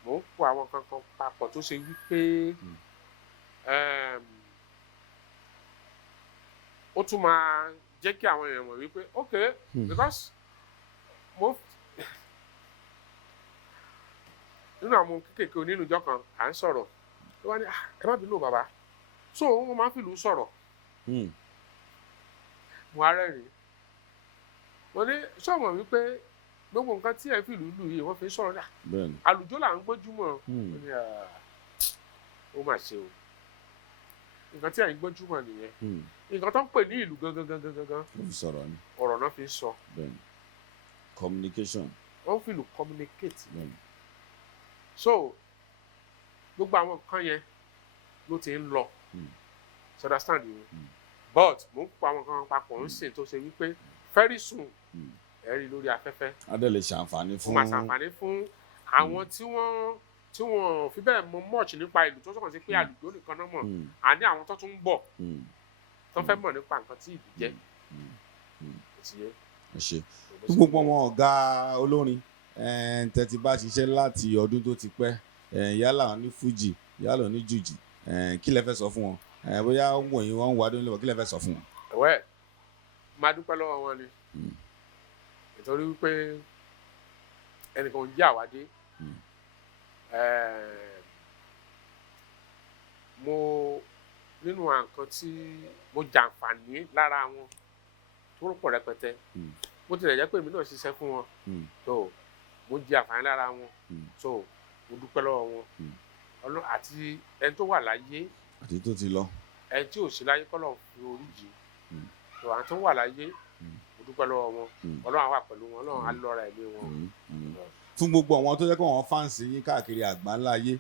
mò ń kó àwọn kankan papọ̀ tó ṣe wípé ó tún máa jẹ́ kí àwọn èèyàn mọ̀ wípé okay because mo nínú àwọn kéékèèké onínújọ́ kan à ń sọ̀rọ̀ ló wá ní ẹ má bínú bàbá so wọn máa ń fìlú sọ̀rọ̀ mo á rẹ́rìn-ín mo ní sọ̀mọ̀ wípé gbogbo nǹkan tí ẹ fìlú lù yìí wọ́n fi sọ̀rọ̀ dà àlùjọ là ń gbójúmọ̀ ó mà ṣe o nǹkan tí à ń gbójúmọ̀ nìyẹn nǹkan tó ń pè ní ìlú gangan ọ̀rọ̀ náà fi ń sọ communication wọ́n fìlú communicate so gbogbo àwọn nǹkan yẹn ló ti ń lọ so understand you but mo ń pa àwọn kan papọ̀ ń sìn tó ṣe wípé very soon ẹ rí lórí afẹ́fẹ́. adé lè ṣàǹfààní fún. ó máa ṣàǹfààní fún àwọn tí wọ́n fi bẹ́ẹ̀ mọ much nípa ìlú tó sọ̀kan sí pé àlùjọ nìkan náà mọ̀ àní àwọn tó tún ń bọ̀ tó fẹ́ mọ̀ nípa nǹkan tí ìlú jẹ́. ẹ ṣe gbogbo ọmọ ọ̀gá olórin tẹ́tí bá ṣiṣẹ́ láti ọdún tó ti pẹ́ yálà ní fuji yálà ní juji kí lẹ fẹ́ sọ fún wọn bóyá wọ̀nyí wọ́n ń wá dún lọ́wọ́ kí lẹ fẹ́ sọ fún wọn. ẹ̀wẹ́ máa dúpẹ́ lọ́wọ́ wọn ni nítorí wípé ẹnìkan ń jẹ́ àwádé mo nínú nǹkan tí mo jàǹfààní lára wọn tó rọpò rẹpẹtẹ bó tilẹ̀ jẹ́ pé èmi náà ṣiṣẹ́ fún wọn tó mo jẹ àǹfààní lára wọn tó mo dúpẹ́ lọ́wọ́ wọn àti ẹni tó wà láyé àti tó ti lọ ẹni tí ò sí láyé kọ́ lọ́n fi orí jì tó àwọn tó wà láyé mo dúpẹ́ lọ́wọ́ wọn Ọlọ́run á wà pẹ̀lú wọn Ọlọ́run á lọ́ra ẹ̀mí wọn fún gbogbo àwọn tó jẹ́ pé wọ́n fáǹsì yín káàkiri àgbáńlá ayé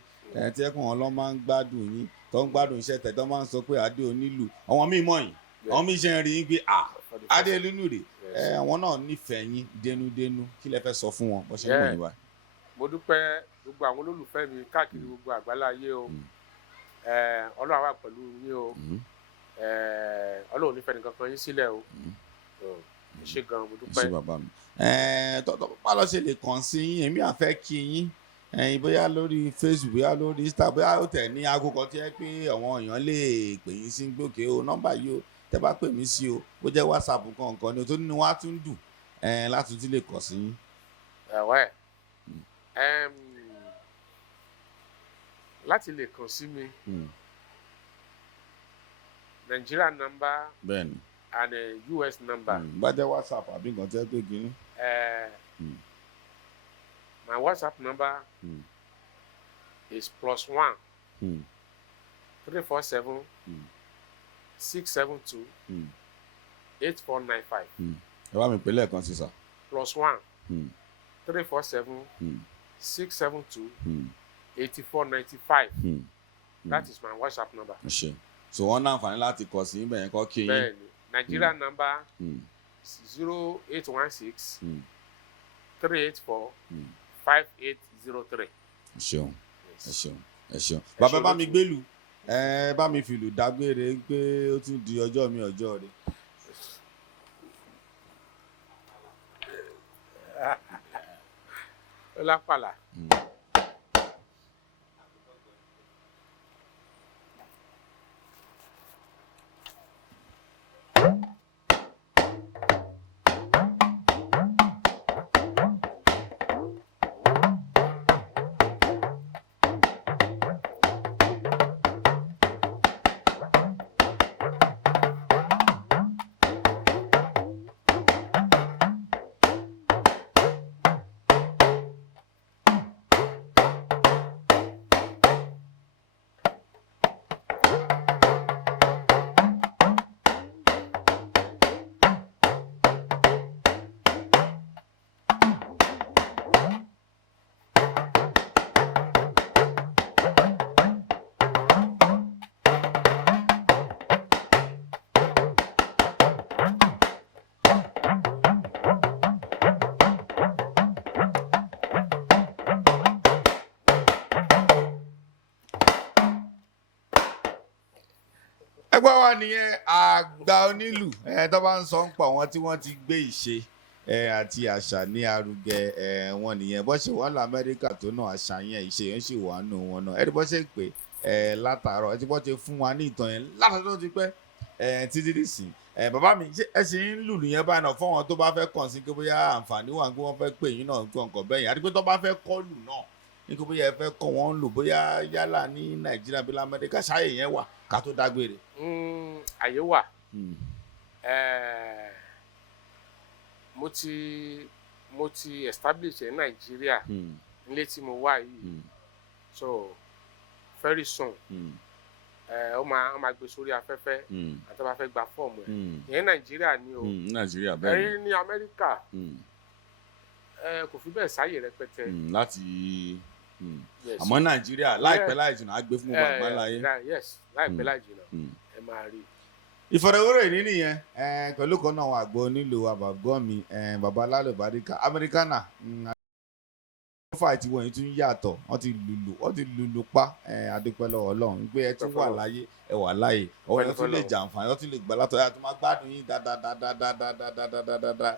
tí jẹ́ pé wọ́n lọ́ máa ń gbádùn yín tó ń gbádùn iṣẹ́ tẹ̀ tó máa ń sọ pé Ade Onilu àwọn míì mọ̀ yín àwọn míì ṣe ń rí yín pé Ade Onilu rè àwọn náà nífẹ̀ẹ́ yín dénúdénú kí lẹ fẹ́ sọ fún wọn bó ṣe ń mọ̀ yín wá. mo dúpẹ́ gbogbo àwọn olólùfẹ́ mi káàkiri gbogbo àgbáńlá ayé o Ọlọ́run wà pẹ̀lú yín o Ọlọ́run nífẹ̀ẹ́ nìkan kan yín sílẹ̀ o ṣe gan mo dúpẹ́. ṣé bàbá mi tọ́tọ́ bá lọ ṣe lè kàn sí yín èmi àfẹ́ kí yín bóyá lórí Facebook bóyá lórí Insta bóyá ó tẹ̀ ní aago kan tí ẹ pé àwọn èèyàn lè pè yín sí gbòkè o nọ́mbà yìí o tẹ́ bá pè mí sí o bó jẹ́ WhatsApp kankan ni o tó nínú wa tún dùn láti tún lè kàn sí yín. láti lè kàn sí mi Nigeria number bẹ́ẹ̀ni and US number. bá jẹ́ WhatsApp àbí nǹkan tí ẹ pé kí ni. My WhatsApp number is +1 347 672 8495. ẹ bá mi pè lẹ́ẹ̀kan sí sà. +1 347 672 8495. That is my WhatsApp number. So wọ́n náà àǹfààní láti kọ sí ibẹ̀ yẹn kọ́ kí yín. Bẹ́ẹ̀ni Nigeria number 0816 384 5803. ẹ ṣeun ẹ ṣeun ẹ ṣeun. bàbá bá mi gbélù bá mi fìlù dágbére pé ó tún di ọjọ́ mi ọjọ́ rẹ̀. Lápàlà. ẹgbẹ́ wa nìyẹn àgbà onílù tó bá ń sọ ń pa àwọn tí wọ́n ti gbé ìṣe àti àṣà ní arugẹ wọn nìyẹn bó ṣe wà lamẹ́ríkà tó náà àṣà yẹn ìṣe yẹn ṣì wà nù wọn náà ẹni bó ṣe pé látàárọ̀ ẹ ti bọ́ ṣe fún wa ní ìtàn yẹn látàárọ̀ tó ti pẹ́ títí dìsìn bàbá mi ẹ sì ń lùlù yẹn báyìí náà fún àwọn tó bá fẹ́ kàn sí pé bóyá àǹfààní wà pé wọ́n fẹ́ pè yín náà nǹkan bẹ́yìn àti pé tó bá fẹ́ kọ́ lù náà ní kó bóyá ẹ fẹ́ kọ́ wọn lò bóyá yálà ní Nàìjíríà bí lamẹ́ríkà ṣáàyè yẹn wà ká tó dágbére. àyè wà mo ti establish ní Nàìjíríà nílé tí mo wà yìí so very soon ó máa gbé sórí afẹ́fẹ́ àti bá fẹ́ gba fọ́ọ̀mù ẹ̀ ìyẹn Nàìjíríà ni o Nàìjíríà bẹ́ẹ̀ ni ẹ̀yin ní Amẹ́ríkà kò fi bẹ́ẹ̀ sáyè rẹpẹtẹ láti àmọ́ Nàìjíríà láìpẹ́ láì jìnnà á gbé fún gbogbo àgbáláyé. yes láìpẹ́ láì jìnnà ẹ máa rí i. ìfọ̀rọ̀wérò ìní nìyẹn pẹ̀lú kan náà àwọn àgbọ̀ onílò àbàgọ́ mi bàbá lálùbáríkà amẹ́ríkánà fà tí wọ́n yìí tún yàtọ̀ wọ́n ti lùlù pa adúpẹ́ lọ́wọ́ Ọlọ́run pé ẹ tún wà láyé ẹ wà láyé ọwọ́ ẹ tún lè jàǹfààní ẹ tún lè gbà látọ̀ ẹ tún máa gbádùn yín dáadáa.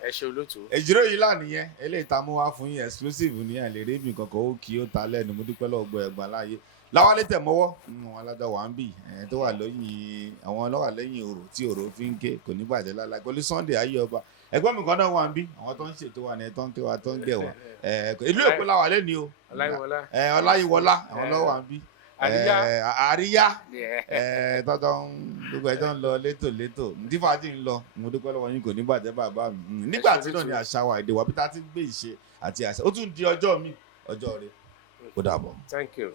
ẹ ṣe olóòtú. èjìrò yìí là nìyẹn eléyìí tá a mú wá fún yín exclusive ní ẹ lè rí mi kankan ó kí ó ta lẹ́nu mo dúpẹ́ lọ́wọ́ gbọ́ ẹ̀gbọ́n láyé láwálé tẹ̀ mọ́wọ́ àwọn alájọ wà ń bì tó wà lẹ́yìn àwọn ọlọ́wà lẹ́yìn òrò tí òrò fi ń ké kò ní bàjẹ́ láláì pẹ̀lú Sunday Ayuba ẹ̀gbọ́n mi kan náà wà ń bí àwọn tó ń ṣètò wa ní ẹ tó ń tẹwà tó ń gẹ̀ wá ìlú Èkó làwà lẹ́ni o Ọláyíwọlá àwọn lọ́wọ́ wà ń bí àríyá tọ́jọ́ gbogbo ẹjọ́ ń lọ létò nífà tí ń lọ mo dúpẹ́ lọ́wọ́ yín kò ní bàjẹ́ bàbá mi nígbà tí náà ni àṣà wa èdè wa bí tá ti gbé ìṣe àti àṣà ó tún di ọjọ́ mi ọjọ́ rẹ̀ ó dàbọ̀. Thank you.